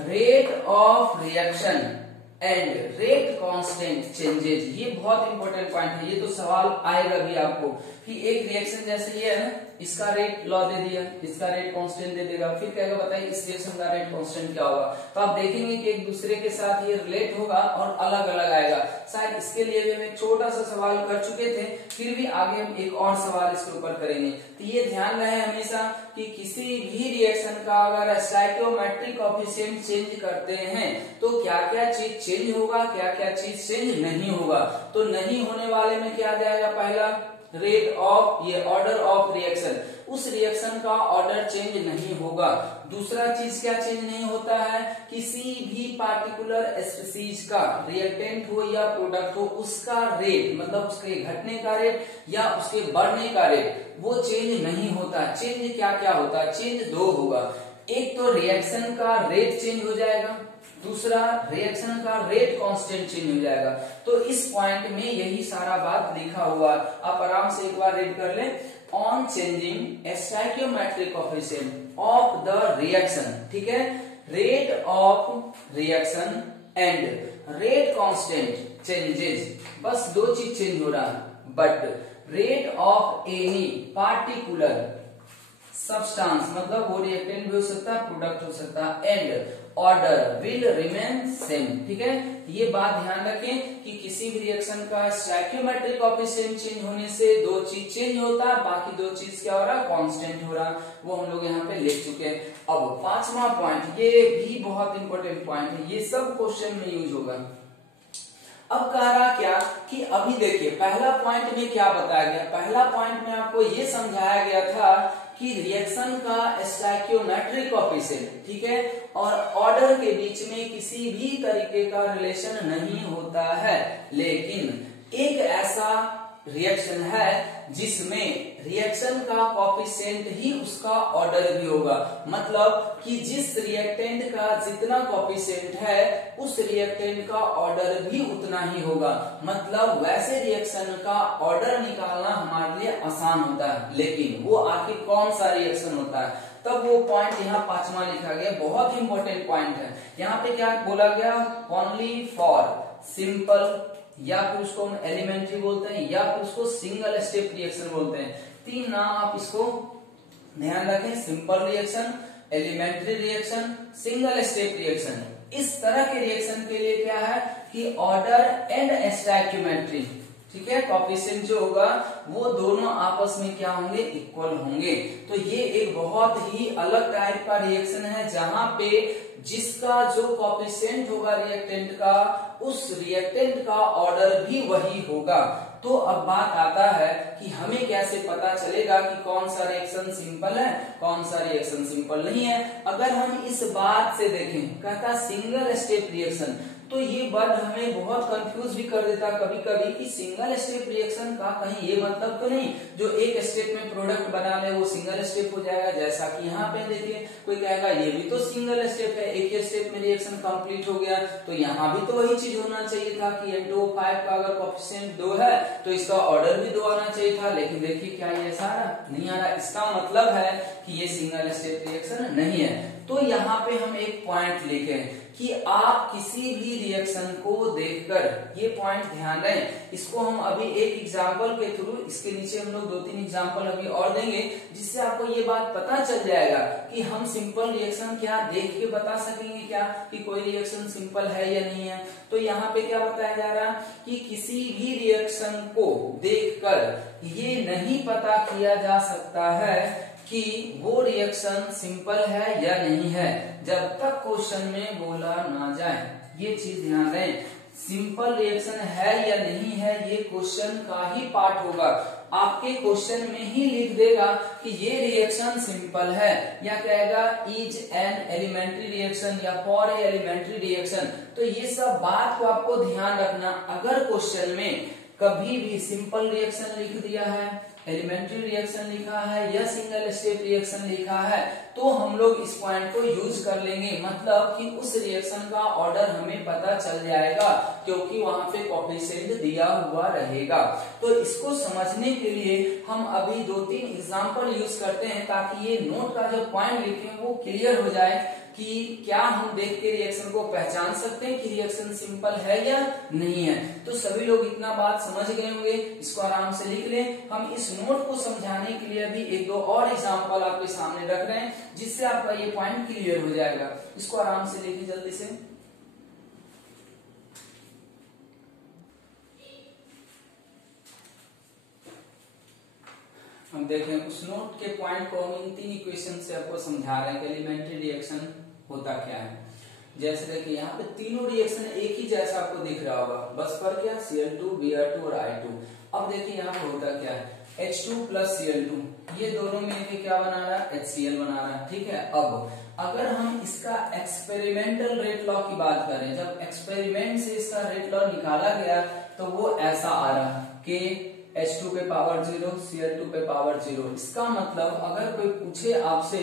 rate of reaction and rate constant changes. ये बहुत इंपॉर्टेंट पॉइंट है, ये तो सवाल आएगा भी आपको कि एक रिएक्शन जैसे ये है ना, इसका रेट लॉ दे दिया, इसका रेट कांस्टेंट दे देगा, फिर कहेगा बताइए इस रिएक्शन का रेट कांस्टेंट क्या होगा। तो आप देखेंगे कि एक दूसरे के साथ ये रिलेट होगा और अलग अलग आएगा। शायद इसके लिए भी हम एक छोटा सा सवाल कर चुके थे, फिर भी आगे हम एक और सवाल इसके ऊपर करेंगे। तो ये ध्यान रहे हमेशा कि किसी भी रिएक्शन का अगर स्टोइकियोमेट्रिक कोएफिशिएंट चेंज करते हैं तो क्या क्या चीज चेंज होगा, क्या क्या चीज चेंज नहीं होगा। तो नहीं होने वाले में क्या आ जाएगा, पहला रेट ऑफ, ये ऑर्डर ऑफ रिएक्शन, उस रिएक्शन का ऑर्डर चेंज नहीं होगा। दूसरा चीज क्या चेंज नहीं होता है, किसी भी पार्टिकुलर स्पीसीज का रिएक्टेंट हो या प्रोडक्ट हो उसका रेट, मतलब उसके घटने का रेट या उसके बढ़ने का रेट, वो चेंज नहीं होता। चेंज क्या क्या होता है, चेंज दो होगा, एक तो रिएक्शन का रेट चेंज हो जाएगा, दूसरा रिएक्शन का रेट कांस्टेंट चेंज हो जाएगा। तो इस पॉइंट में यही सारा बात लिखा हुआ, आप आराम से एक बार रीड कर ले। On changing stoichiometric coefficient of the reaction, ठीक है, rate of reaction and rate constant changes, बस दो चीज चेंज हो रहा है, but rate of any particular substance, मतलब वो रिएक्टेंट भी हो सकता है, प्रोडक्ट हो सकता है, and order will remain same, ठीक है। ये बात ध्यान रखें कि किसी भी रिएक्शन का स्टोइकियोमेट्रिक कोएफिशिएंट चेंज होने से दो चीज चेंज होता है, बाकी दो चीज क्या हो रहा है, कांस्टेंट हो रहा है, वो हम लोग यहाँ पे लिख चुके हैं। अब पांचवा पॉइंट, ये भी बहुत इंपॉर्टेंट पॉइंट है, ये सब क्वेश्चन में यूज होगा। अब कह रहा क्या कि अभी देखिए पहला पॉइंट में क्या बताया गया, पहला पॉइंट में आपको ये समझाया गया था कि रिएक्शन का स्टोइकियोमेट्रिक कोएफिशिएंट, ठीक है, और ऑर्डर के बीच में किसी भी तरीके का रिलेशन नहीं होता है, लेकिन एक ऐसा रिएक्शन है जिसमें रिएक्शन का कोफिशिएंट ही उसका ऑर्डर भी होगा। मतलब कि जिस रिएक्टेंट का जितना कोफिशिएंट है उस रिएक्टेंट का ऑर्डर भी उतना ही होगा। मतलब वैसे रिएक्शन का ऑर्डर निकालना हमारे लिए आसान होता है, लेकिन वो आखिर कौन सा रिएक्शन होता है, तब वो पॉइंट यहाँ 5वां लिखा गया, बहुत ही इंपॉर्टेंट पॉइंट है। यहाँ पे क्या बोला गया, ओनली फॉर सिंपल, या फिर उसको हम एलिमेंट्री बोलते हैं, या फिर उसको सिंगल स्टेप रिएक्शन बोलते हैं। 3 नाम आप इसको ध्यान रखें, simple reaction, elementary reaction, single step reaction. इस तरह के रिएक्शन के लिए क्या है कि ऑर्डर एंड स्टोइकियोमेट्री, ठीक है, कोफिशिएंट जो होगा वो दोनों आपस में क्या होंगे, इक्वल होंगे। तो ये एक बहुत ही अलग टाइप का रिएक्शन है जहां पे जिसका जो कोफिशिएंट होगा रिएक्टेंट का, उस रिएक्टेंट का ऑर्डर भी वही होगा। तो अब बात आता है कि हमें कैसे पता चलेगा कि कौन सा रिएक्शन सिंपल है, कौन सा रिएक्शन सिंपल नहीं है। अगर हम इस बात से देखें, कहता सिंगल स्टेप रिएक्शन, तो ये वर्ड हमें बहुत कंफ्यूज भी कर देता कभी कभी कि सिंगल स्टेप रिएक्शन का कहीं ये मतलब तो नहीं जो एक स्टेप में प्रोडक्ट बना ले वो सिंगल स्टेप हो जाएगा। जैसा कि यहाँ पे देखिए कोई कहेगा ये भी तो सिंगल स्टेप है, एक ही स्टेप में रिएक्शन कंप्लीट हो गया, तो यहाँ भी तो वही चीज होना चाहिए था कि N2O5 का अगर कोफिशिएंट 2 है तो इसका ऑर्डर भी 2 आना चाहिए था। लेकिन देखिए क्या ये ऐसा नहीं आ रहा, इसका मतलब है कि ये सिंगल स्टेप रिएक्शन नहीं है। तो यहाँ पे हम एक पॉइंट लिखें कि आप किसी भी रिएक्शन को देखकर, ये पॉइंट ध्यान दें, इसको हम अभी एक एग्जांपल के थ्रू, इसके नीचे हम लोग 2-3 एग्जांपल अभी और देंगे जिससे आपको ये बात पता चल जाएगा कि हम सिंपल रिएक्शन क्या देख के बता सकेंगे क्या कि कोई रिएक्शन सिंपल है या नहीं है। तो यहाँ पे क्या बताया जा रहा है कि किसी भी रिएक्शन को देखकर ये नहीं पता किया जा सकता है कि वो रिएक्शन सिंपल है या नहीं है जब तक क्वेश्चन में बोला ना जाए। ये चीज ध्यान दें, सिंपल रिएक्शन है या नहीं है ये क्वेश्चन का ही पार्ट होगा। आपके क्वेश्चन में ही लिख देगा कि ये रिएक्शन सिंपल है, या कहेगा इज एन एलिमेंट्री रिएक्शन या फॉर ए एलिमेंट्री रिएक्शन। तो ये सब बात को आपको ध्यान रखना। अगर क्वेश्चन में कभी भी सिंपल रिएक्शन लिख दिया है, एलिमेंट्री रिएक्शन लिखा है या सिंगल स्टेप रिएक्शन लिखा है, तो हम लोग इस पॉइंट को यूज कर लेंगे। मतलब कि उस रिएक्शन का ऑर्डर हमें पता चल जाएगा क्योंकि वहां पे कोफिशिएंट दिया हुआ रहेगा। तो इसको समझने के लिए हम अभी 2-3 एग्जांपल यूज करते हैं ताकि ये नोट का जो पॉइंट लिखे वो क्लियर हो जाए कि क्या हम देख के रिएक्शन को पहचान सकते हैं कि रिएक्शन सिंपल है या नहीं है। तो सभी लोग इतना बात समझ गए होंगे, इसको आराम से लिख लें। हम इस नोट को समझाने के लिए अभी 1-2 और एग्जांपल आपके सामने रख रहे हैं जिससे आपका ये पॉइंट क्लियर हो जाएगा। इसको आराम से लिखिए जल्दी से। हम देखें उस नोट के पॉइंट को हम इन 3 इक्वेशन से आपको समझा रहे हैं कि एलिमेंट्री रिएक्शन होता क्या है। जैसे देखिए यहाँ पे तीनों रिएक्शन एक ही जैसा आपको दिख रहा होगा, बस पर क्या Cl2, Br2 और I2। अब देखिए यहाँ पे होता क्या है, H2 प्लस Cl2, ये दोनों मिलके क्या बना रहा है, HCl बना रहा है, ठीक है। अब अगर हम इसका एक्सपेरिमेंटल रेट लॉ की बात करें, जब एक्सपेरिमेंट से इसका रेट लॉ निकाला गया तो वो ऐसा आ रहा कि H2 पे पावर 0, Cl2 पे पावर 0। इसका मतलब अगर कोई पूछे आपसे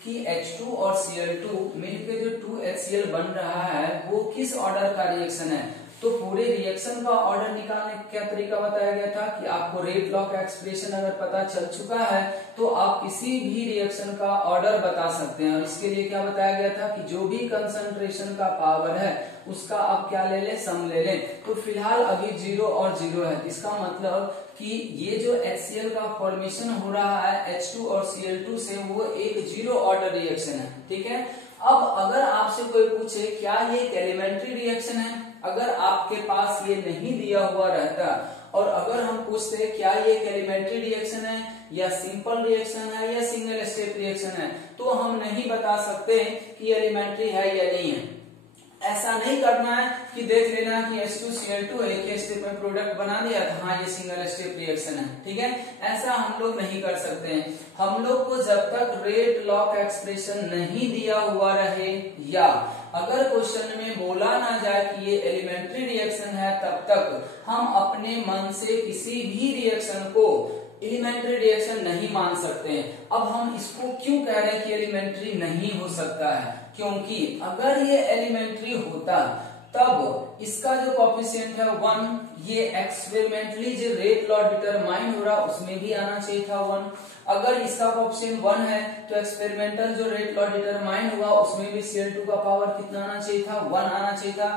कि H2 और Cl2 मिलकर जो 2HCl बन रहा है वो किस ऑर्डर का रिएक्शन है, तो पूरे रिएक्शन का ऑर्डर निकालने का क्या तरीका बताया गया था कि आपको रेट लॉ का एक्सप्रेशन अगर पता चल चुका है तो आप किसी भी रिएक्शन का ऑर्डर बता सकते हैं। और इसके लिए क्या बताया गया था कि जो भी कंसंट्रेशन का पावर है उसका आप क्या ले लें, सम ले लें। तो फिलहाल अभी 0 और 0 है, इसका मतलब कि ये जो HCl का फॉर्मेशन हो रहा है H2 और Cl2 से वो एक 0 ऑर्डर रिएक्शन है, ठीक है। अब अगर आपसे कोई पूछे क्या ये एक एलिमेंट्री रिएक्शन है, अगर आपके पास ये नहीं दिया हुआ रहता और अगर हम पूछते क्या ये एक एलिमेंट्री रिएक्शन है या सिंपल रिएक्शन है या सिंगल स्टेप रिएक्शन है, तो हम नहीं बता सकते कि एलिमेंट्री है या नहीं है। ऐसा नहीं करना है कि देख लेना कि H2Cl2 एक ही स्टेप में प्रोडक्ट बना दिया था, हाँ ये सिंगल स्टेप रिएक्शन है, ठीक है। ऐसा हम लोग नहीं कर सकते हैं। हम लोग को जब तक रेट लॉ का एक्सप्रेशन नहीं दिया हुआ रहे या अगर क्वेश्चन में बोला ना जाए कि ये एलिमेंट्री रिएक्शन है, तब तक हम अपने मन से किसी भी रिएक्शन को एलिमेंट्री रिएक्शन नहीं मान सकते हैं। अब हम इसको क्यों कह रहे हैं कि एलिमेंट्री नहीं हो सकता है, क्योंकि अगर ये एलिमेंट्री होता तब इसका जो कोएफिशिएंट है 1, ये एक्सपेरिमेंटली जो रेट लॉ डिटरमाइन हो रहा उसमें भी आना चाहिए था 1। अगर इसका कोएफिशिएंट 1 है तो एक्सपेरिमेंटल जो रेट लॉ डिटरमाइन हुआ उसमें भी Cl2 का पावर कितना आना चाहिए था, 1 आना चाहिए था,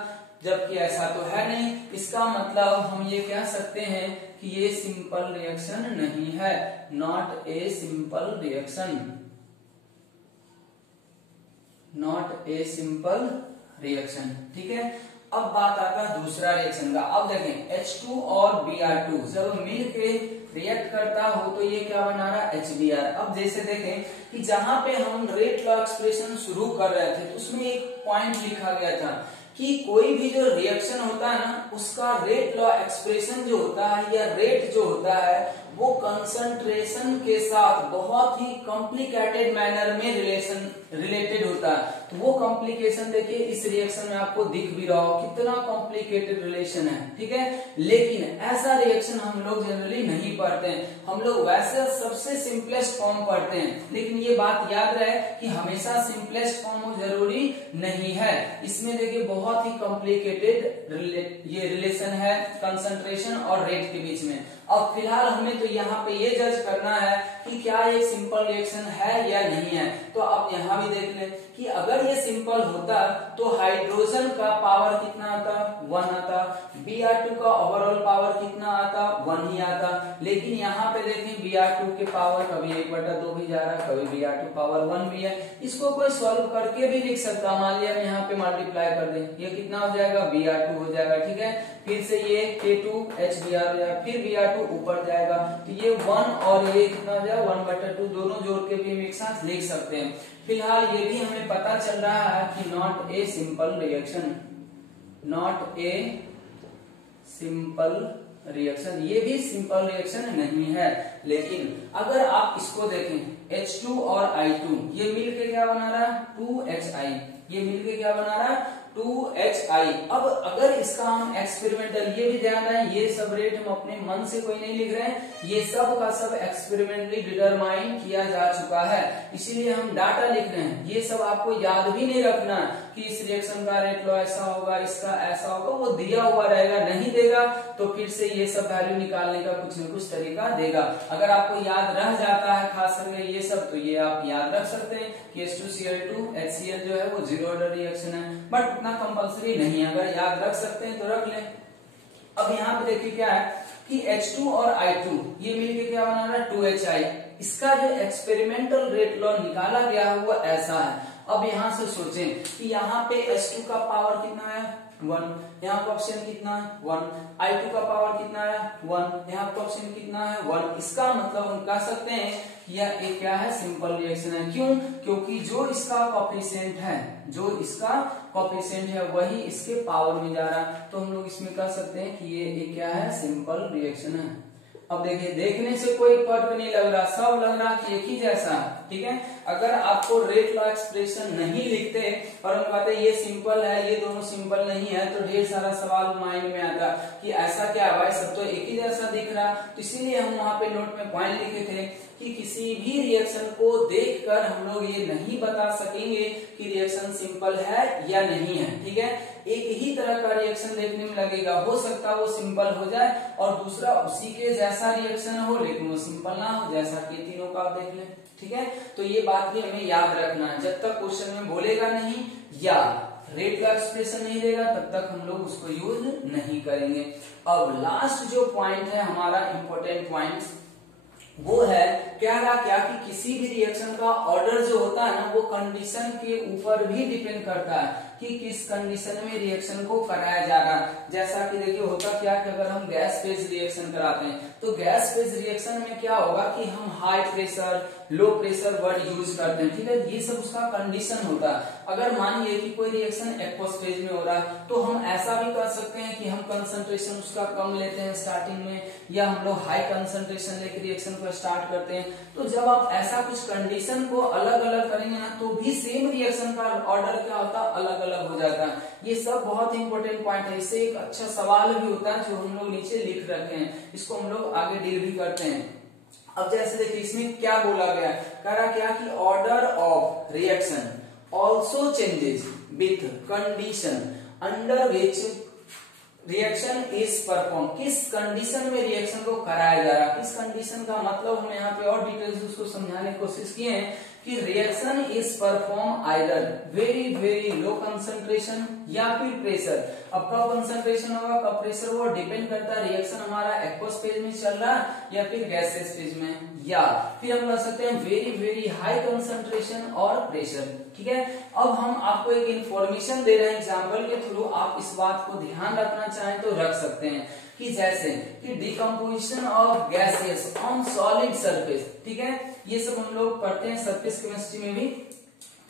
जबकि ऐसा तो है नहीं। इसका मतलब हम ये कह सकते हैं कि ये सिंपल रिएक्शन नहीं है, not a simple reaction, not a simple reaction. ठीक है, अब बात आता है दूसरा रिएक्शन का। अब देखें H2 और Br2 जब मिल के रिएक्ट करता हो तो ये क्या बना रहा है, HBr। अब जैसे देखें कि जहां पे हम रेट लॉ एक्सप्रेशन शुरू कर रहे थे तो उसमें एक पॉइंट लिखा गया था कि कोई भी जो रिएक्शन होता है ना उसका रेट लॉ एक्सप्रेशन जो होता है या रेट जो होता है वो कंसंट्रेशन के साथ बहुत ही कॉम्प्लिकेटेड मैनर में रिलेटेड होता है। तो वो कॉम्प्लिकेशन देखिए इस रिएक्शन में आपको दिख भी रहा हो कितना कॉम्प्लिकेटेड रिलेशन है। ठीक है, लेकिन ऐसा रिएक्शन हम लोग जनरली नहीं पढ़ते हैं, हम लोग वैसे सबसे सिंपलेस्ट फॉर्म पढ़ते हैं। लेकिन ये बात याद रहे कि हमेशा सिंपलेस्ट फॉर्म हो जरूरी नहीं है, इसमें देखिए बहुत ही कॉम्प्लिकेटेड ये रिलेशन है कंसंट्रेशन और रेट के बीच में। अब फिलहाल हमें तो यहाँ पे ये जज करना है कि क्या ये सिंपल रिएक्शन है या नहीं है। तो आप यहाँ भी देख लें कि अगर ये सिंपल होता तो हाइड्रोजन का पावर कितना आता, 1 आता, Br2 का ओवरऑल पावर कितना आता, 1 ही आता। लेकिन यहाँ पे देखें Br2 के पावर कभी 1/2 भी जा रहा है, कभी Br2 पावर 1 भी है। इसको कोई सॉल्व करके भी लिख सकता, मान लिया हम यहाँ पे मल्टीप्लाई कर दें, ये कितना हो जाएगा, Br2 हो जाएगा। ठीक है, फिर से ये K2HBr हो जाएगा, फिर Br2 ऊपर जाएगा, तो ये 1 और ये कितना हो जाएगा, 1/2, दोनों जोड़ के भी हम एक साथ लिख सकते हैं। फिलहाल ये भी हमें पता चल रहा है कि not a simple reaction, not a simple reaction, ये भी सिंपल रिएक्शन नहीं है। लेकिन अगर आप इसको देखें H2 और I2 ये मिलके क्या बना रहा है, 2HI, ये मिलके क्या बना रहा है, 2HI। अब अगर इसका हम एक्सपेरिमेंटल, ये भी ध्यान रहे ये सब रेट हम अपने मन से कोई नहीं लिख रहे हैं, ये सब का सब एक्सपेरिमेंटली डिटरमाइन किया जा चुका है, इसीलिए हम डाटा लिख रहे हैं। ये सब आपको याद भी नहीं रखना कि इस रिएक्शन का रेट लॉ ऐसा होगा, इसका ऐसा होगा, वो दिया हुआ रहेगा, नहीं देगा तो फिर से ये सब वैल्यू निकालने का कुछ न कुछ तरीका देगा। अगर आपको याद रह जाता है खास करके ये सब, तो ये आप याद रख सकते हैं कि H2Cl2 HCl जो है वो जीरो ऑर्डर रिएक्शन है, बट उतना कंपल्सरी नहीं है, अगर याद रख सकते हैं तो रख लें। अब यहाँ पे देखिए क्या है कि H2 और I2 ये मिलके क्या बना रहा है, 2HI। इसका जो एक्सपेरिमेंटल रेट लॉ निकाला गया है वो ऐसा है। अब यहाँ से सोचें कि यहाँ पे H2 का पावर कितना है, 1, यहाँ का ऑप्शन कितना है, 1, I2 का पावर कितना है, 1, यहाँ का ऑप्शन कितना है, 1। इसका मतलब हम कह सकते हैं यह एक क्या है, सिंपल रिएक्शन है। क्यों, क्योंकि जो इसका कोएफिशिएंट है, जो इसका कोएफिशिएंट है वही इसके पावर में जा रहा है, तो हम लोग इसमें कह सकते हैं कि ये एक क्या है, सिंपल रिएक्शन है। अब देखिए देखने से कोई फर्क नहीं लग रहा, सब लग रहा कि एक ही जैसा है। ठीक है, अगर आपको रेट लॉ एक्सप्रेशन नहीं लिखते और हम कहते ये सिंपल है, ये दोनों सिंपल नहीं है, तो ढेर सारा सवाल माइंड में आता कि ऐसा क्या भाई, सब तो एक ही जैसा दिख रहा। तो इसीलिए हम वहां पे नोट में पॉइंट लिखे थे कि किसी भी रिएक्शन को देखकर हम लोग ये नहीं बता सकेंगे कि रिएक्शन सिंपल है या नहीं है। ठीक है, एक ही तरह का रिएक्शन देखने में लगेगा, हो सकता है वो सिंपल हो जाए और दूसरा उसी के जैसा रिएक्शन हो लेकिन वो सिंपल ना हो, जैसा कि तीनों का आप देख लें। ठीक है, तो ये बात भी हमें याद रखना है, जब तक क्वेश्चन में बोलेगा नहीं या रेट का एक्सप्रेशन नहीं देगा तब तक हम लोग उसको यूज नहीं करेंगे। अब लास्ट जो पॉइंट है हमारा इंपॉर्टेंट पॉइंट वो है क्या कि किसी भी रिएक्शन का ऑर्डर जो होता है ना वो कंडीशन के ऊपर भी डिपेंड करता है कि किस कंडीशन में रिएक्शन को कराया जा रहा है। जैसा कि देखिए होता क्या कि अगर हम गैस फेज रिएक्शन कराते हैं तो गैस फेज रिएक्शन में क्या होगा कि हम high pressure low pressure word use करते हैं। ठीक है, ये सब उसका कंडीशन होता है। अगर मानिए कि कोई रिएक्शन एक्वस फेज में हो रहा है तो हम ऐसा भी कर सकते हैं कि हम कंसंट्रेशन उसका कम लेते हैं स्टार्टिंग में, या हम लोग हाई कंसंट्रेशन लेकर रिएक्शन को स्टार्ट करते हैं। तो जब आप ऐसा कुछ कंडीशन को अलग अलग करेंगे ना तो भी सेम रिएक्शन का ऑर्डर क्या होता है, अलग अलग हो जाता है। ये सब बहुत इंपॉर्टेंट पॉइंट है, इससे एक अच्छा सवाल भी होता है जो हम लोग नीचे लिख रखे हैं, इसको हम लोग आगे डील भी करते हैं। अब जैसे देखिए इसमें क्या बोला गया है, कह रहा क्या कि order of reaction also changes with condition under which reaction is perform. किस कंडीशन में रिएक्शन को कराया जा रहा है, किस कंडीशन का मतलब हम यहाँ पे और डिटेल्स उसको समझाने की कोशिश किए हैं कि reaction is perform either very very low concentration या फिर प्रेशर। अब कब कंसंट्रेशन होगा कब प्रेशर, वो डिपेंड करता है रिएक्शन हमारा एक्वस फेज में चल रहा है या फिर गैसियस फेज में, या फिर हम कह सकते हैं वेरी वेरी हाई कंसंट्रेशन और प्रेशर। ठीक है, अब हम आपको एक इंफॉर्मेशन दे रहे हैं एग्जाम्पल के थ्रू, आप इस बात को ध्यान रखना चाहें तो रख सकते हैं कि जैसे कि decomposition of gases on solid surface. ठीक है, ये सब हम लोग पढ़ते हैं सरफेस केमिस्ट्री में भी।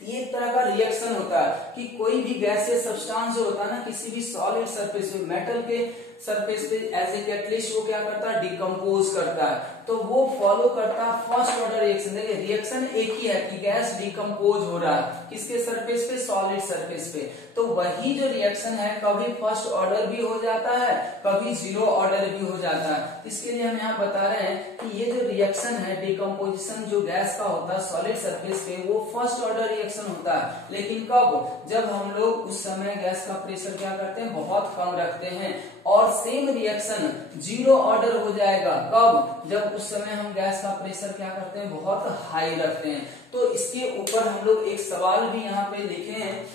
ये एक तरह का रिएक्शन होता है कि कोई भी गैसियस सब्सटेंस जो होता है ना किसी भी सॉलिड सरफेस पे, मेटल के सरफेस पे एज ए कैटलिस्ट वो क्या करता है, डिकम्पोज करता है, तो वो फॉलो करता है फर्स्ट ऑर्डर रिएक्शन। देखिए रिएक्शन एक ही है कि गैस डिकम्पोज हो रहा है किसके सरफेस पे, सॉलिड सरफेस पे, तो वही जो रिएक्शन है कभी फर्स्ट ऑर्डर भी हो जाता है कभी जीरो ऑर्डर भी हो जाता है। इसके लिए हम यहाँ बता रहे हैं कि ये जो रिएक्शन है डिकम्पोजिशन जो गैस का होता है सॉलिड सरफेस पे वो फर्स्ट ऑर्डर रिएक्शन होता है, लेकिन कब, जब हम लोग उस समय गैस का प्रेशर क्या करते हैं, बहुत कम रखते हैं, और सेम रिएक्शन जीरो ऑर्डर हो जाएगा कब, जब उस समय हम गैस का प्रेशर क्या करते हैं, बहुत हाई रखते हैं। तो इसके ऊपर हम लोग एक सवाल भी यहाँ पे लिखे हैं,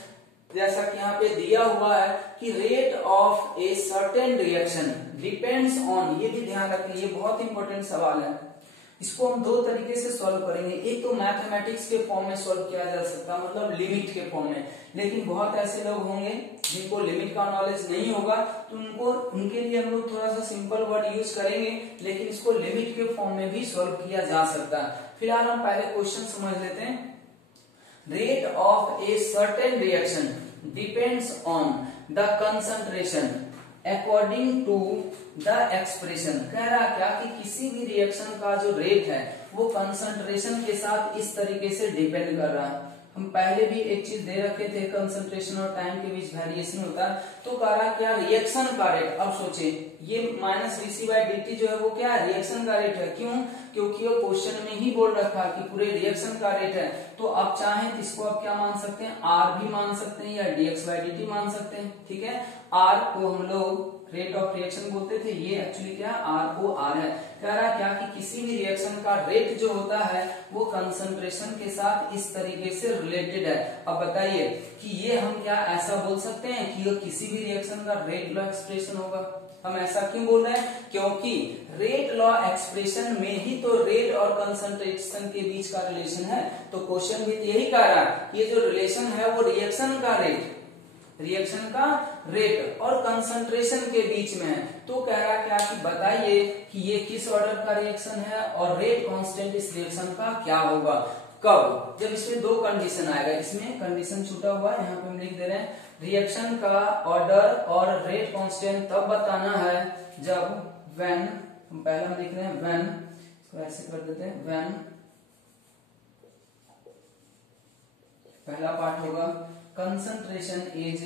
जैसा कि यहाँ पे दिया हुआ है कि rate of a certain reaction depends on, ये भी ध्यान रखें, ये बहुत इंपॉर्टेंट सवाल है। इसको हम दो तरीके से सॉल्व करेंगे, एक तो मैथमेटिक्स के फॉर्म में सॉल्व किया जा सकता है, मतलब लिमिट के फॉर्म में, लेकिन बहुत ऐसे लोग होंगे जिनको लिमिट का नॉलेज नहीं होगा, तो उनके लिए हम लोग थोड़ा सा सिंपल वर्ड यूज करेंगे, लेकिन इसको लिमिट के फॉर्म में भी सॉल्व किया जा सकता है। फिलहाल हम पहले क्वेश्चन समझ लेते हैं। Rate of a certain reaction depends on the concentration according to the expression. कह रहा क्या कि किसी भी रिएक्शन का जो रेट है वो कंसंट्रेशन के साथ इस तरीके से डिपेंड कर रहा है। हम पहले भी एक चीज दे रखे थे, कंसंट्रेशन और टाइम के बीच वेरिएशन होता है, तो कह रहा क्या रिएक्शन का रेट। अब सोचिए ये माइनस VC/dt जो है वो क्या है, रिएक्शन का रेट है। क्यों, क्योंकि वो क्वेश्चन में ही बोल रखा है कि पूरे रिएक्शन का रेट है, तो आप चाहें तो इसको आप क्या मान सकते हैं, R भी मान सकते हैं या dx/dt मान सकते हैं। ठीक है, R को हम लोग रेट ऑफ रिएक्शन बोलते थे, ये एक्चुअली क्या ROR है। कह रहा क्या कि किसी भी रिएक्शन का रेट जो होता है वो कंसंट्रेशन के साथ इस तरीके से रिलेटेड है। अब बताइए कि ये हम क्या ऐसा बोल सकते हैं कि किसी भी रिएक्शन का रेट लॉ एक्सप्रेशन होगा। हम ऐसा क्यों बोल रहे हैं, क्योंकि रेट लॉ एक्सप्रेशन में ही तो रेट और कंसंट्रेशन के बीच का रिलेशन है। तो क्वेश्चन भी यही कह रहा है, ये जो रिलेशन है वो रिएक्शन का रेट और कंसंट्रेशन के बीच में है। तो कह रहा क्या कि बताइए कि ये किस ऑर्डर का रिएक्शन है और रेट कांस्टेंट इस रिएक्शन का क्या होगा, कब, जब इसमें दो कंडीशन आएगा। इसमें कंडीशन छूटा हुआ है, यहाँ पे हम लिख दे रहे हैं, रिएक्शन का ऑर्डर और रेट कांस्टेंट तब बताना है जब व्हेन, हम पहला हम लिख रहे हैं व्हेन, इसको ऐसे कर देते हैं, व्हेन पहला पार्ट होगा कंसंट्रेशन इज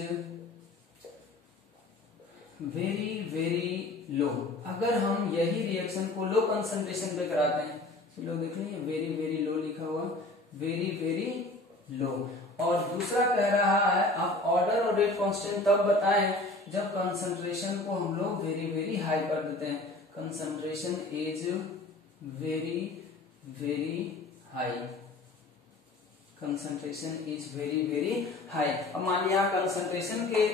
वेरी वेरी लो। अगर हम यही रिएक्शन को लो कंसंट्रेशन पे कराते हैं, चलो देख लीजिए वेरी वेरी लो लिखा हुआ, वेरी वेरी लो। और दूसरा कह रहा है आप ऑर्डर और रेट कांस्टेंट तब बताएं जब कंसंट्रेशन को हम लोग वेरी वेरी हाई कर देते हैं, concentration is very very high, concentration is very very high. अब मान लिया कंसंट्रेशन के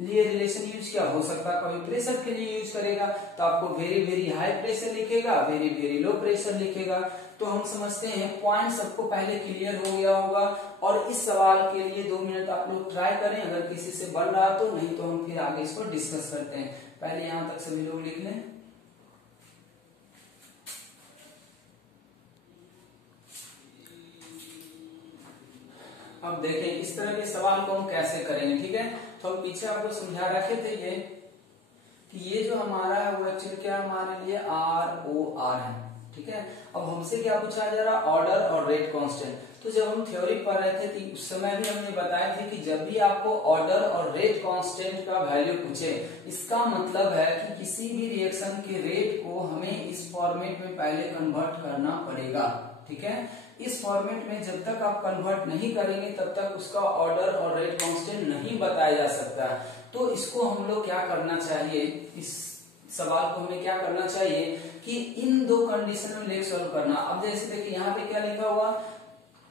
लिए रिलेशन यूज क्या हो सकता है, कभी प्रेशर के लिए यूज करेगा तो आपको वेरी वेरी हाई प्रेशर लिखेगा, वेरी वेरी लो प्रेशर लिखेगा। तो हम समझते हैं पॉइंट सबको पहले क्लियर हो गया होगा। और इस सवाल के लिए 2 मिनट आप लोग ट्राई करें, अगर किसी से बन रहा तो, नहीं तो हम फिर आगे इसको डिस्कस करते हैं। पहले यहां तक सभी लोग लिख लें। अब देखें इस तरह के सवाल को हम कैसे करेंगे। ठीक है, तो हम पीछे आपको समझा रखे थे ये कि ये जो हमारा है वो एक्चुअली क्या हमारे लिए ROR है। ठीक है, अब हमसे क्या पूछा जा रहा है, ऑर्डर और रेट कांस्टेंट। तो जब हम थ्योरी पढ़ रहे थे तो उस समय भी हमने बताया थे कि जब भी आपको ऑर्डर और रेट कांस्टेंट का वैल्यू पूछे, इसका मतलब है कि किसी भी रिएक्शन के रेट को हमें इस फॉर्मेट में पहले कन्वर्ट करना पड़ेगा। ठीक है, इस फॉर्मेट में जब तक आप कन्वर्ट नहीं करेंगे तब तक उसका ऑर्डर और रेट कांस्टेंट नहीं बताया जा सकता। तो इसको हम लोग क्या करना चाहिए, इस सवाल को हमें क्या करना चाहिए कि इन दो कंडीशन में लेके सॉल्व करना। अब जैसे देखिए यहाँ पे क्या लिखा हुआ,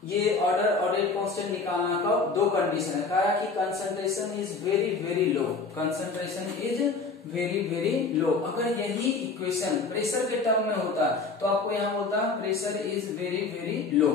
ये ऑर्डर और रेट कांस्टेंट निकालना का दो कंडीशन है। कहा कि concentration is very very low, concentration is very very लो। अगर यही इक्वेशन प्रेशर के टर्म में होता तो आपको यहाँ बोलता प्रेशर इज वेरी वेरी लो,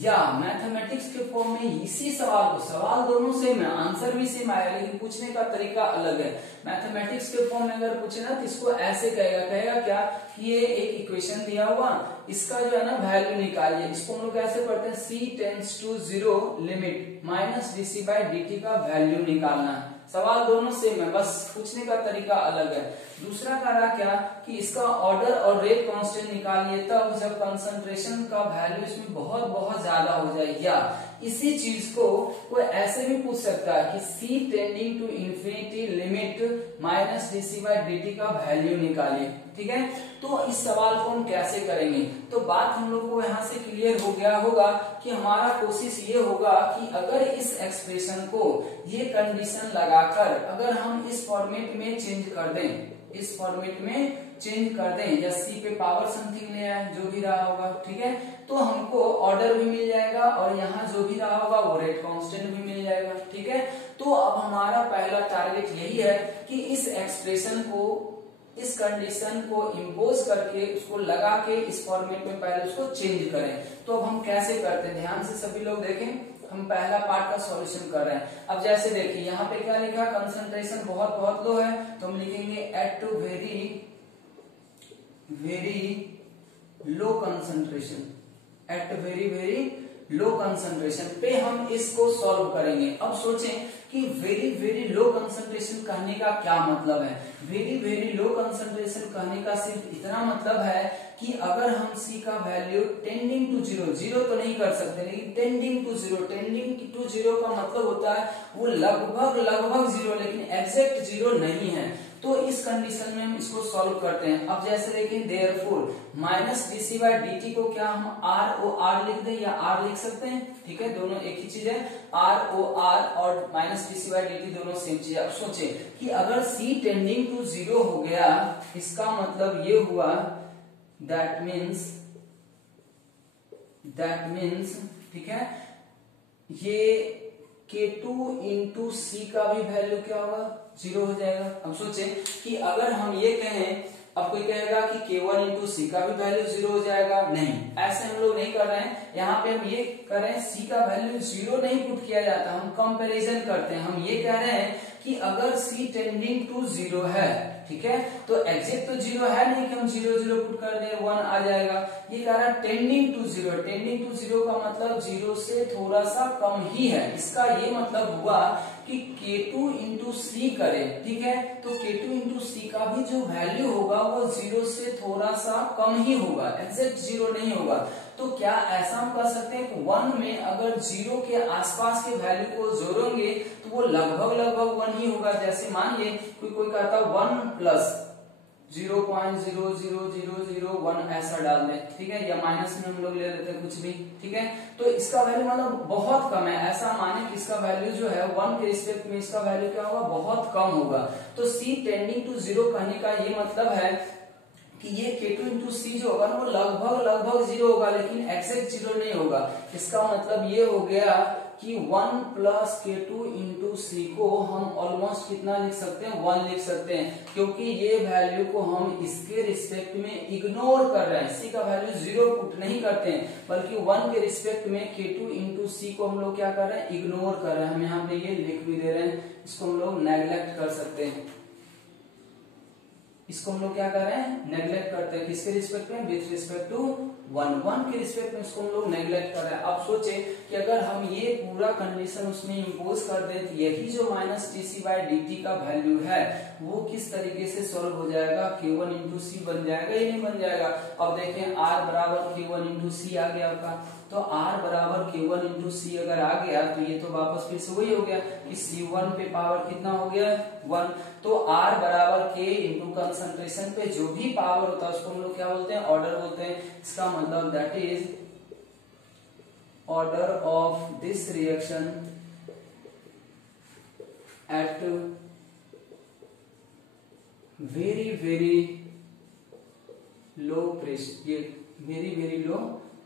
या मैथमेटिक्स के फॉर्म में इसी सवाल को, सवाल दोनों सेम है, आंसर भी सेम आया, लेकिन पूछने का तरीका अलग है। मैथमेटिक्स के फॉर्म में अगर पूछे ना तो इसको ऐसे कहेगा क्या कि ये एक इक्वेशन दिया हुआ, इसका जो है ना वैल्यू निकालिए। इसको हम लोग कैसे पढ़ते हैं, c tends to 0 limit minus dc/dt का वैल्यू निकालना है। सवाल दोनों सेम है, बस पूछने का तरीका अलग है। दूसरा कह रहा क्या कि इसका ऑर्डर और रेट कांस्टेंट निकालिए तब जब कंसंट्रेशन का वैल्यू इसमें बहुत बहुत ज्यादा हो जाए, या इसी चीज को कोई ऐसे भी पूछ सकता है कि c tending to infinity limit minus dc/dt का वैल्यू निकालिए। ठीक है, तो इस सवाल को हम कैसे करेंगे, तो बात हम लोग को यहाँ से क्लियर हो गया होगा कि हमारा कोशिश ये होगा कि अगर इस एक्सप्रेशन को ये कंडीशन लगाकर अगर हम इस फॉर्मेट में चेंज कर दें, इस फॉर्मेट में चेंज कर दें, या c पे पावर समथिंग ले आए, जो भी रहा होगा। ठीक है, तो हमको ऑर्डर भी मिल जाएगा और यहाँ जो भी रहा होगा वो रेट कांस्टेंट भी मिल जाएगा। ठीक है, तो अब हमारा पहला टारगेट यही है कि इस एक्सप्रेशन को, इस कंडीशन को इम्पोज करके उसको लगा के इस फॉर्मेट में पहले उसको चेंज करें। तो अब हम कैसे करते हैं, ध्यान से सभी लोग देखें, हम पहला पार्ट का सॉल्यूशन कर रहे हैं। अब जैसे देखिए यहाँ पे क्या लिखा, कंसंट्रेशन बहुत बहुत लो है, तो हम लिखेंगे at to very very low concentration, at very very low concentration पे हम इसको सॉल्व करेंगे। अब सोचें कि वेरी वेरी लो कंसंट्रेशन कहने का क्या मतलब है। वेरी वेरी लो कंसंट्रेशन कहने का सिर्फ इतना मतलब है कि अगर हम C का वैल्यू टेंडिंग टू 0, 0 तो नहीं कर सकते, लेकिन टेंडिंग टू 0, टेंडिंग टू 0 का मतलब होता है वो लगभग 0, लेकिन एग्जैक्ट 0 नहीं है। तो इस कंडीशन में हम इसको सॉल्व करते हैं। अब जैसे देखिए देयरफॉर माइनस dc/dt को क्या हम ROR लिख दें या R लिख सकते हैं। ठीक है, दोनों एक ही चीज है, ROR और माइनस dc/dt दोनों सेम चीज है। अब सोचे कि अगर C टेंडिंग टू 0 हो गया, इसका मतलब ये हुआ दैट मीन्स ठीक है, ये K2 इंटू C का भी वैल्यू क्या होगा, 0 हो जाएगा। अब सोचे कि अगर हम ये कहें, अब कोई कहेगा कि K1 इंटू C का भी वैल्यू 0 हो जाएगा, नहीं, ऐसे हम लोग नहीं कर रहे हैं। यहाँ पे हम ये कर रहे हैं, C का वैल्यू 0 नहीं पुट किया जाता, हम कंपैरिजन करते हैं। हम ये कह रहे हैं कि अगर C टेंडिंग टू 0 है, ठीक है, तो एग्जैक्ट तो 0 है नहीं कि हम 0 0 पुट कर दें 1 आ जाएगा। ये कह रहा है टेंडिंग टू 0, टेंडिंग टू 0 का मतलब 0 से थोड़ा सा कम ही है। इसका ये मतलब हुआ कि K2 इंटू C करें, ठीक है, तो K2 इंटू C का भी जो वैल्यू होगा वो 0 से थोड़ा सा कम ही होगा, एग्जैक्ट 0 नहीं होगा। तो क्या ऐसा हम कह सकते हैं कि 1 में अगर 0 के आसपास के वैल्यू को जोड़ेंगे तो वो लगभग 1 ही होगा। जैसे मानिए कोई कहता 1 प्लस 0.00001 ऐसा डाल दें, ठीक है, या माइनस में हम लोग ले लेते हैं कुछ भी, ठीक है, तो इसका वैल्यू मतलब बहुत कम है। ऐसा माने कि इसका वैल्यू जो है 1 के रिस्पेक्ट में इसका वैल्यू क्या होगा, बहुत कम होगा। तो C टेंडिंग टू 0 कहने का ये मतलब है कि ये K2 इंटू C जो होगा ना वो लगभग 0 होगा, लेकिन एक्जैक्ट 0 नहीं होगा। इसका मतलब ये हो गया कि 1 प्लस K2 इंटू C को हम ऑलमोस्ट कितना लिख सकते हैं, 1 लिख सकते हैं, क्योंकि ये वैल्यू को हम इसके रिस्पेक्ट में इग्नोर कर रहे हैं। C का वैल्यू 0 पुट नहीं करते हैं, बल्कि 1 के रिस्पेक्ट में K2 इंटू C को हम लोग क्या कर रहे हैं, इग्नोर कर रहे हैं। हम यहाँ पे ये लिख भी दे रहे हैं, इसको हम लोग नेग्लेक्ट कर सकते हैं। इसको हम लोग क्या कर रहे हैं, नेग्लेक्ट करते हैं। किसके रिस्पेक्ट में, विथ रिस्पेक्ट टू 1 के रिस्पेक्ट में इसको हम लोग नेग्लेक्ट कर रहे हैं। अब सोचे कि अगर हम ये पूरा कंडीशन उसमें इंपोज कर दे तो यही जो माइनस dc/dt का वैल्यू है वो किस तरीके से सॉल्व हो जाएगा, k1 इंटू सी बन जाएगा या नहीं बन जाएगा। अब देखें r बराबर k1 इंटू सी आ गया आपका, तो r बराबर k1 इंटू सी अगर आ गया तो ये तो वापस फिर से वही हो गया कि c1 पे पावर कितना हो गया 1, तो r बराबर k इंटू कंसंट्रेशन पे जो भी पावर होता है उसको हम लोग क्या बोलते हैं, ऑर्डर बोलते हैं। इसका मतलब that is order of this reaction at very low pressure, ये very low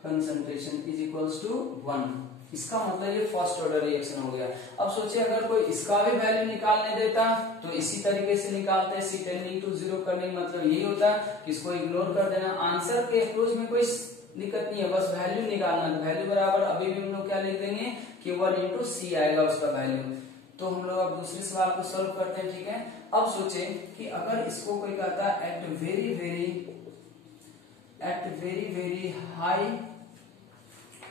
concentration is equals to 1। इसका मतलब ये फर्स्ट ऑर्डर रिएक्शन हो गया। अब सोचिए अगर कोई इसका भी वैल्यू निकालने देता तो इसी तरीके से निकालते हैं, c टेंडिंग टू 0 करने का मतलब यही होता है कि इसको इग्नोर कर देना। आंसर के अप्रोच में कोई दिक्कत नहीं है, बस वैल्यू निकालना। वैल्यू बराबर अभी भी हम लोग क्या लिख देंगे, k1 इंटू सी आएगा उसका वैल्यू। तो हम लोग अब दूसरे सवाल को सॉल्व करते हैं, ठीक है। अब सोचे कि अगर इसको कोई कहता है एट वेरी हाई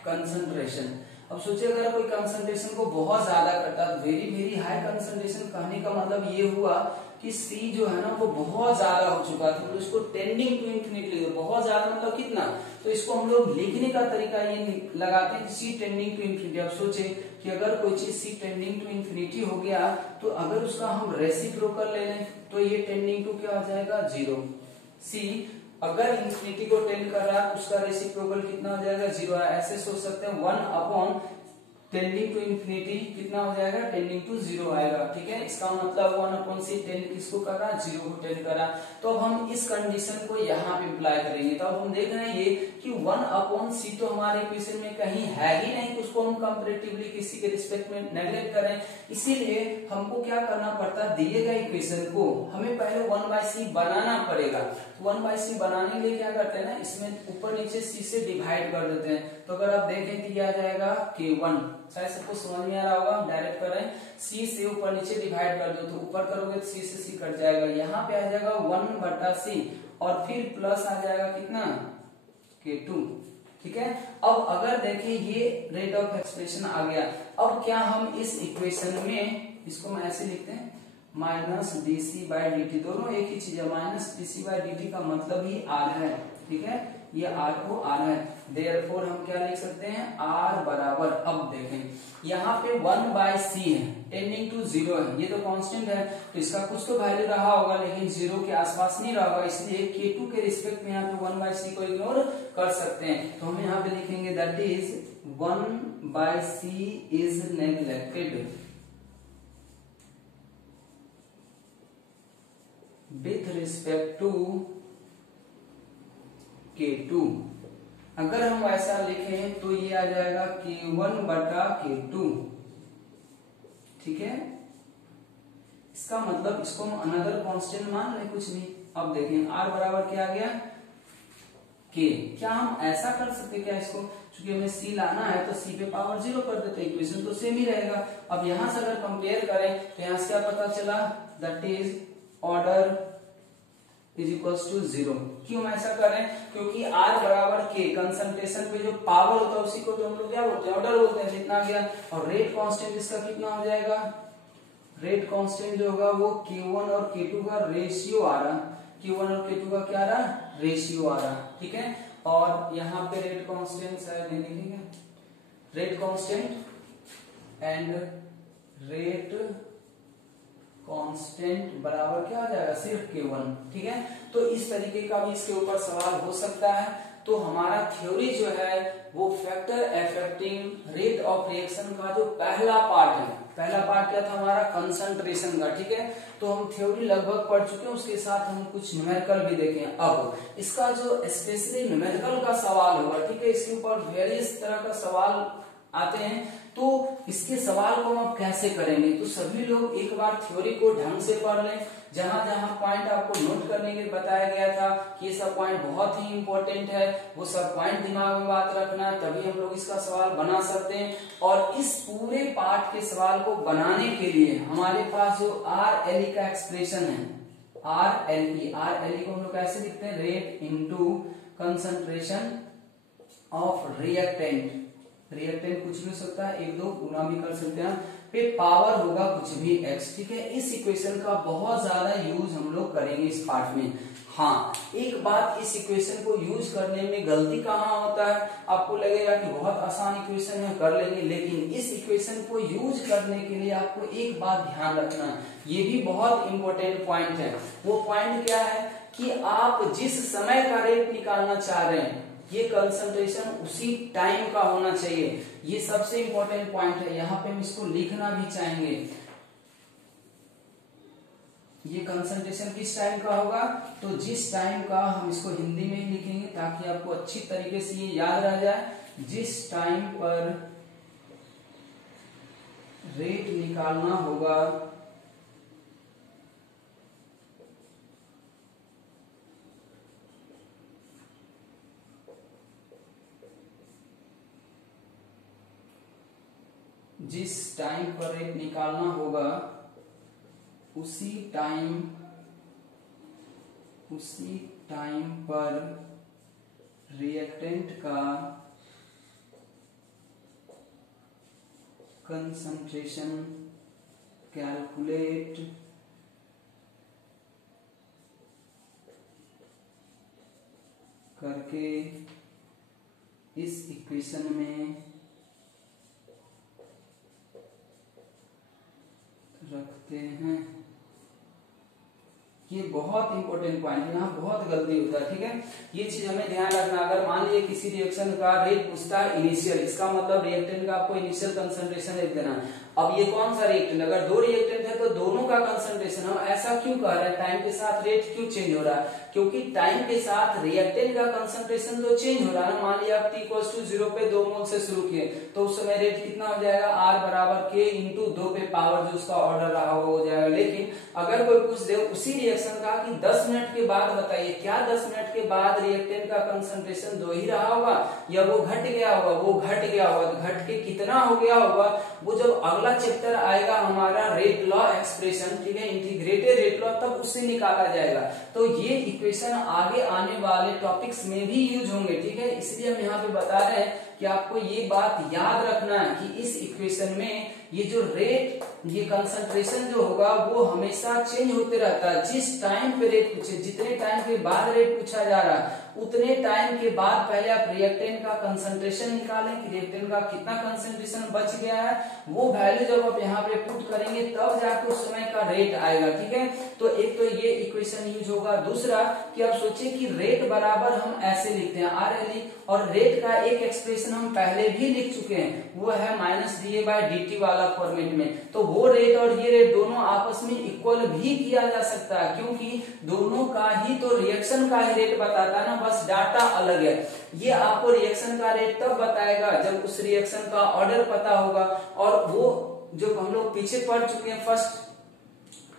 कंसंट्रेशन। अब सोचिए अगर कोई कंसंट्रेशन को बहुत ज्यादा करता है, वेरी हाई कंसंट्रेशन कहने का मतलब ये हुआ कि C जो है ना वो बहुत ज्यादा हो चुका था, तो इसको टेंडिंग टू इंफिनिटी, बहुत ज्यादा मतलब कितना, तो इसको हम लोग लिखने का तरीका ये लगाते हैं कि C टेंडिंग टू इंफिनिटी। अब सोचे कि अगर कोई चीज C टेंडिंग टू इंफिनिटी हो गया तो अगर उसका हम रेसिप्रोकल ले लें तो ये टेंडिंग टू क्या हो जाएगा 0। C अगर इंफिनिटी को टेंड कर रहा है उसका रेसिप्रोकल कितना हो जाएगा 0। ऐसे सोच सकते हैं 1 अपॉन टेंडिंग टू इंफिनिटी कितना हो जाएगा, टेंडिंग टू 0 आएगा, ठीक है। इसका मतलब 1 अपॉन सी टेंड किसको कर रहा है, 0 को टेंड कर रहा है। तो अब हम इस कंडीशन को यहाँ पे अप्लाई करेंगे। तो अब हम देख रहे हैं ये कि 1 अपॉन सी तो हमारे इक्वेशन में कहीं है ही नहीं, उसको हम कंपैरेटिवली किसी के रिस्पेक्ट में नेग्लेक्ट करें, इसीलिए हमको क्या करना पड़ता है, दिए गए इक्वेशन को हमें पहले 1/c बनाना पड़ेगा। तो 1/c बनाने के लिए क्या करते हैं ना, इसमें ऊपर नीचे c से डिवाइड कर देते हैं। तो अगर आप देखें तो यह आ जाएगा k1, शायद सबको समझ में आ रहा होगा, डायरेक्ट करें, c से ऊपर नीचे डिवाइड कर दो तो ऊपर करोगे तो c से c कट जाएगा, यहाँ पे आ जाएगा 1/c और फिर प्लस आ जाएगा कितना k2, ठीक है। अब अगर देखिए ये रेट ऑफ एक्सप्रेशन आ गया, अब क्या हम इस इक्वेशन में इसको हम ऐसे लिखते हैं माइनस dc/dt, दोनों एक ही चीज है, माइनस dc/dt का मतलब ही r है, ठीक है, ये r को r है। देयरफॉर हम क्या लिख सकते हैं, r बराबर, अब देखें यहाँ पे 1/c है, टेंडिंग टू 0 है, ये तो कांस्टेंट है तो इसका कुछ तो वैल्यू रहा होगा लेकिन 0 के आसपास नहीं रहा होगा, इसलिए k2 के रिस्पेक्ट में यहाँ पे 1/c को इग्नोर कर सकते हैं। तो हम यहाँ पे लिखेंगे that is 1/c is neglected with respect to k2। अगर हम ऐसा लिखें तो ये आ जाएगा k1/k2, ठीक है। इसका मतलब इसको हम अनदर कांस्टेंट मान लें, कुछ नहीं। अब देखें r बराबर क्या आ गया k, क्या हम ऐसा कर सकते क्या इसको, चूंकि हमें c लाना है तो c पे पावर 0 कर देते, इक्वेशन तो सेम ही रहेगा। अब यहां से अगर कंपेयर करें तो यहां से क्या पता चला, that is order is equals to 0। क्यों ऐसा करें, क्योंकि r बराबर k, कंसंट्रेशन पे जो पावर होता है उसी को तो हम लोग क्या बोलते हैं, ऑर्डर बोलते हैं, जितना गया। और रेट कांस्टेंट इसका कितना हो जाएगा, रेट कांस्टेंट जो होगा वो k1 और k2 का रेशियो आ रहा, k1 और k2 का क्या आ रहा, रेशियो आ रहा, ठीक है। और यहाँ पे रेट कांस्टेंट शायद नहीं लिखेंगे, rate constant and rate constant बराबर क्या आ जाएगा, सिर्फ k1, ठीक है। तो इस तरीके का भी इसके ऊपर सवाल हो सकता है। तो हमारा थ्योरी जो है वो factor affecting rate of reaction का जो पहला पार्ट है, पहला पार्ट क्या था हमारा, कंसंट्रेशन का, ठीक है। तो हम थ्योरी लगभग पढ़ चुके हैं, उसके साथ हम कुछ न्यूमेरिकल भी देखें। अब इसका जो स्पेशली न्यूमेरिकल का सवाल होगा, ठीक है, इसके ऊपर वेरियस तरह का सवाल आते हैं, तो इसके सवाल को हम कैसे करेंगे। तो सभी लोग एक बार थ्योरी को ढंग से पढ़ लें, जहां जहां पॉइंट आपको नोट करने के लिए बताया गया था कि ये सब पॉइंट बहुत ही इंपॉर्टेंट है, वो सब पॉइंट दिमाग में बात रखना, तभी हम लोग इसका सवाल बना सकते हैं। और इस पूरे पार्ट के सवाल को बनाने के लिए हमारे पास जो RLE का एक्सप्रेशन है, RLE, RLE को हम लोग कैसे लिखते हैं, rate into concentration of reactant, reactant कुछ भी हो सकता है, एक दो गुना भी कर सकते हैं, पे पावर होगा कुछ भी x, ठीक है। इस इक्वेशन का बहुत ज्यादा यूज हम लोग करेंगे इस पार्ट में। हाँ, एक बात, इस इक्वेशन को यूज करने में गलती कहाँ होता है, आपको लगेगा कि बहुत आसान इक्वेशन है कर लेंगे, लेकिन इस इक्वेशन को यूज करने के लिए आपको एक बात ध्यान रखना है, ये भी बहुत इंपॉर्टेंट पॉइंट है। वो पॉइंट क्या है कि आप जिस समय का रेट निकालना चाह रहे हैं, ये कंसंट्रेशन उसी टाइम का होना चाहिए, ये सबसे इंपॉर्टेंट पॉइंट है। यहाँ पे हम इसको लिखना भी चाहेंगे, ये कंसंट्रेशन किस टाइम का होगा, तो जिस टाइम का, हम इसको हिंदी में ही लिखेंगे ताकि आपको अच्छी तरीके से ये याद रह जाए, जिस टाइम पर रेट निकालना होगा जिस टाइम पर रेट निकालना होगा उसी टाइम पर रिएक्टेंट का कंसंट्रेशन कैलकुलेट करके इस इक्वेशन में रखते हैं। ये बहुत इंपॉर्टेंट पॉइंट है, यहाँ बहुत गलती होता है, ठीक है। ये चीज हमें ध्यान रखना। अगर मान लीजिए किसी रिएक्शन का रेट पूछता है इनिशियल, इसका मतलब रिएक्टेंट का आपको इनिशियल कंसंट्रेशन रेट देना है। अब ये कौन सा रिएक्टेंट, अगर दो रिएक्टेंट है तो दोनों का कंसंट्रेशन, हम ऐसा क्यों कह रहे हैं, टाइम के साथ रेट क्यों चेंज हो रहा है, क्योंकि टाइम के साथ रिएक्टेंट का कंसंट्रेशन तो चेंज हो रहा है। मान लिया आप t=0 पे 2 मोल से शुरू किए, तो उस समय रेट कितना हो जाएगा, R बराबर K इंटू 2 पे पावर जो उसका ऑर्डर रहा वो हो जाएगा। लेकिन अगर कोई पूछ दे उसी रिएक्शन का कि 10 मिनट के बाद बताइए, क्या 10 मिनट के बाद रिएक्टेंट का कंसंट्रेशन 2 ही रहा होगा या वो घट गया होगा, वो घट गया होगा, तो घट के कितना हो गया होगा, वो जब अगला चैप्टर आएगा हमारा रेट लॉ एक्सप्रेशन, ठीक है, इंटीग्रेटेड रेट लॉ, तब उससे निकाला जाएगा। तो ये इक्वेशन आगे आने वाले टॉपिक्स में भी यूज होंगे, ठीक है। इसलिए हम यहाँ पे बता रहे हैं कि आपको ये बात याद रखना है कि इस इक्वेशन में ये जो रेट, ये कंसंट्रेशन जो होगा वो हमेशा चेंज होते रहता है। जिस टाइम पे रेट पूछे, जितने टाइम के बाद रेट पूछा जा रहा है, उतने टाइम के बाद पहले आप रिएक्टेंट का कंसंट्रेशन निकालें कि रिएक्टेंट का कितना कंसंट्रेशन बच गया है, वो वैल्यू जब आप यहाँ पे पुट करेंगे तब जाके उस समय का रेट आएगा, ठीक है। तो एक तो ये इक्वेशन यूज होगा। दूसरा कि आप सोचिए कि रेट बराबर हम ऐसे लिखते हैं RLE, और रेट का एक एक्सप्रेशन हम पहले भी लिख चुके हैं, वो है -dA/dt वाला फॉर्मेट में। तो वो रेट और ये रेट दोनों आपस में इक्वल भी किया जा सकता है, क्योंकि दोनों का ही तो रिएक्शन का ही रेट बताता है ना, बस डाटा अलग है। ये आपको रिएक्शन का रेट तब बताएगा जब उस रिएक्शन का ऑर्डर पता होगा, और वो जो हम लोग पीछे पढ़ चुके हैं फर्स्ट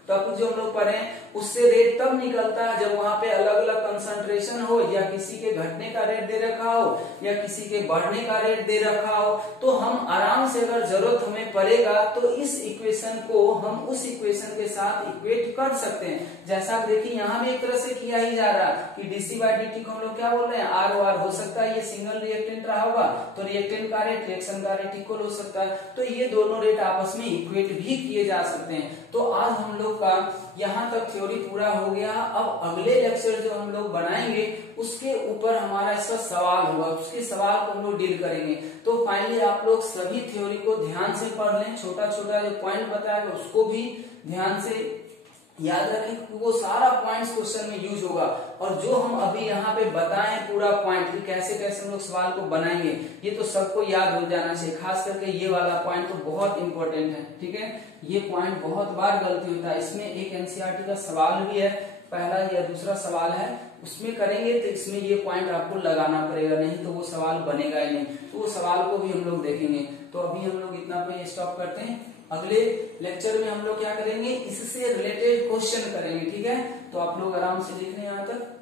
टॉपिक जो हम लोग पढ़े, उससे रेट तब निकलता है जब वहां पे अलग अलग कंसंट्रेशन हो, या किसी के घटने का रेट दे रखा हो या किसी के बढ़ने का रेट दे रखा हो। तो हम आराम से, अगर जरूरत हमें पड़ेगा तो इस इक्वेशन को हम उस इक्वेशन के साथ इक्वेट कर सकते हैं। जैसा आप देखिए यहाँ भी एक तरह से किया ही जा रहा है कि dC/dt को हम लोग क्या बोल रहे हैं, R हो सकता है, ये सिंगल रिएक्टेंट रहा होगा तो रिएक्टेंट का रेट रिएक्शन का रेट इक्वल हो सकता है। तो ये दोनों रेट आपस में इक्वेट भी किए जा सकते हैं। तो आज हम लोग का यहाँ तक थ्योरी पूरा हो गया। अब अगले लेक्चर जो हम लोग बनाएंगे उसके ऊपर हमारा इसका सवाल होगा, उसके सवाल को हम लोग डील करेंगे। तो फाइनली आप लोग सभी थ्योरी को ध्यान से पढ़ लें, छोटा छोटा जो पॉइंट बताएगा उसको भी ध्यान से याद रखें, वो सारा पॉइंट्स क्वेश्चन में यूज होगा। और जो हम अभी यहाँ पे बताएं पूरा पॉइंट कि कैसे कैसे हम लोग सवाल को बनाएंगे, ये तो सबको याद हो जाना चाहिए। खास करके ये वाला पॉइंट तो बहुत इंपॉर्टेंट है, ठीक है। ये पॉइंट बहुत बार गलती होता है। इसमें एक एनसीईआरटी का सवाल भी है, पहला या दूसरा सवाल है, उसमें करेंगे तो इसमें ये पॉइंट आपको लगाना पड़ेगा, नहीं तो वो सवाल बनेगा ही नहीं। तो वो सवाल को भी हम लोग देखेंगे। तो अभी हम लोग इतना पे स्टॉप करते हैं। अगले लेक्चर में हम लोग क्या करेंगे, इससे रिलेटेड क्वेश्चन करेंगे, ठीक है। तो आप लोग आराम से लिख लें यहाँ तक।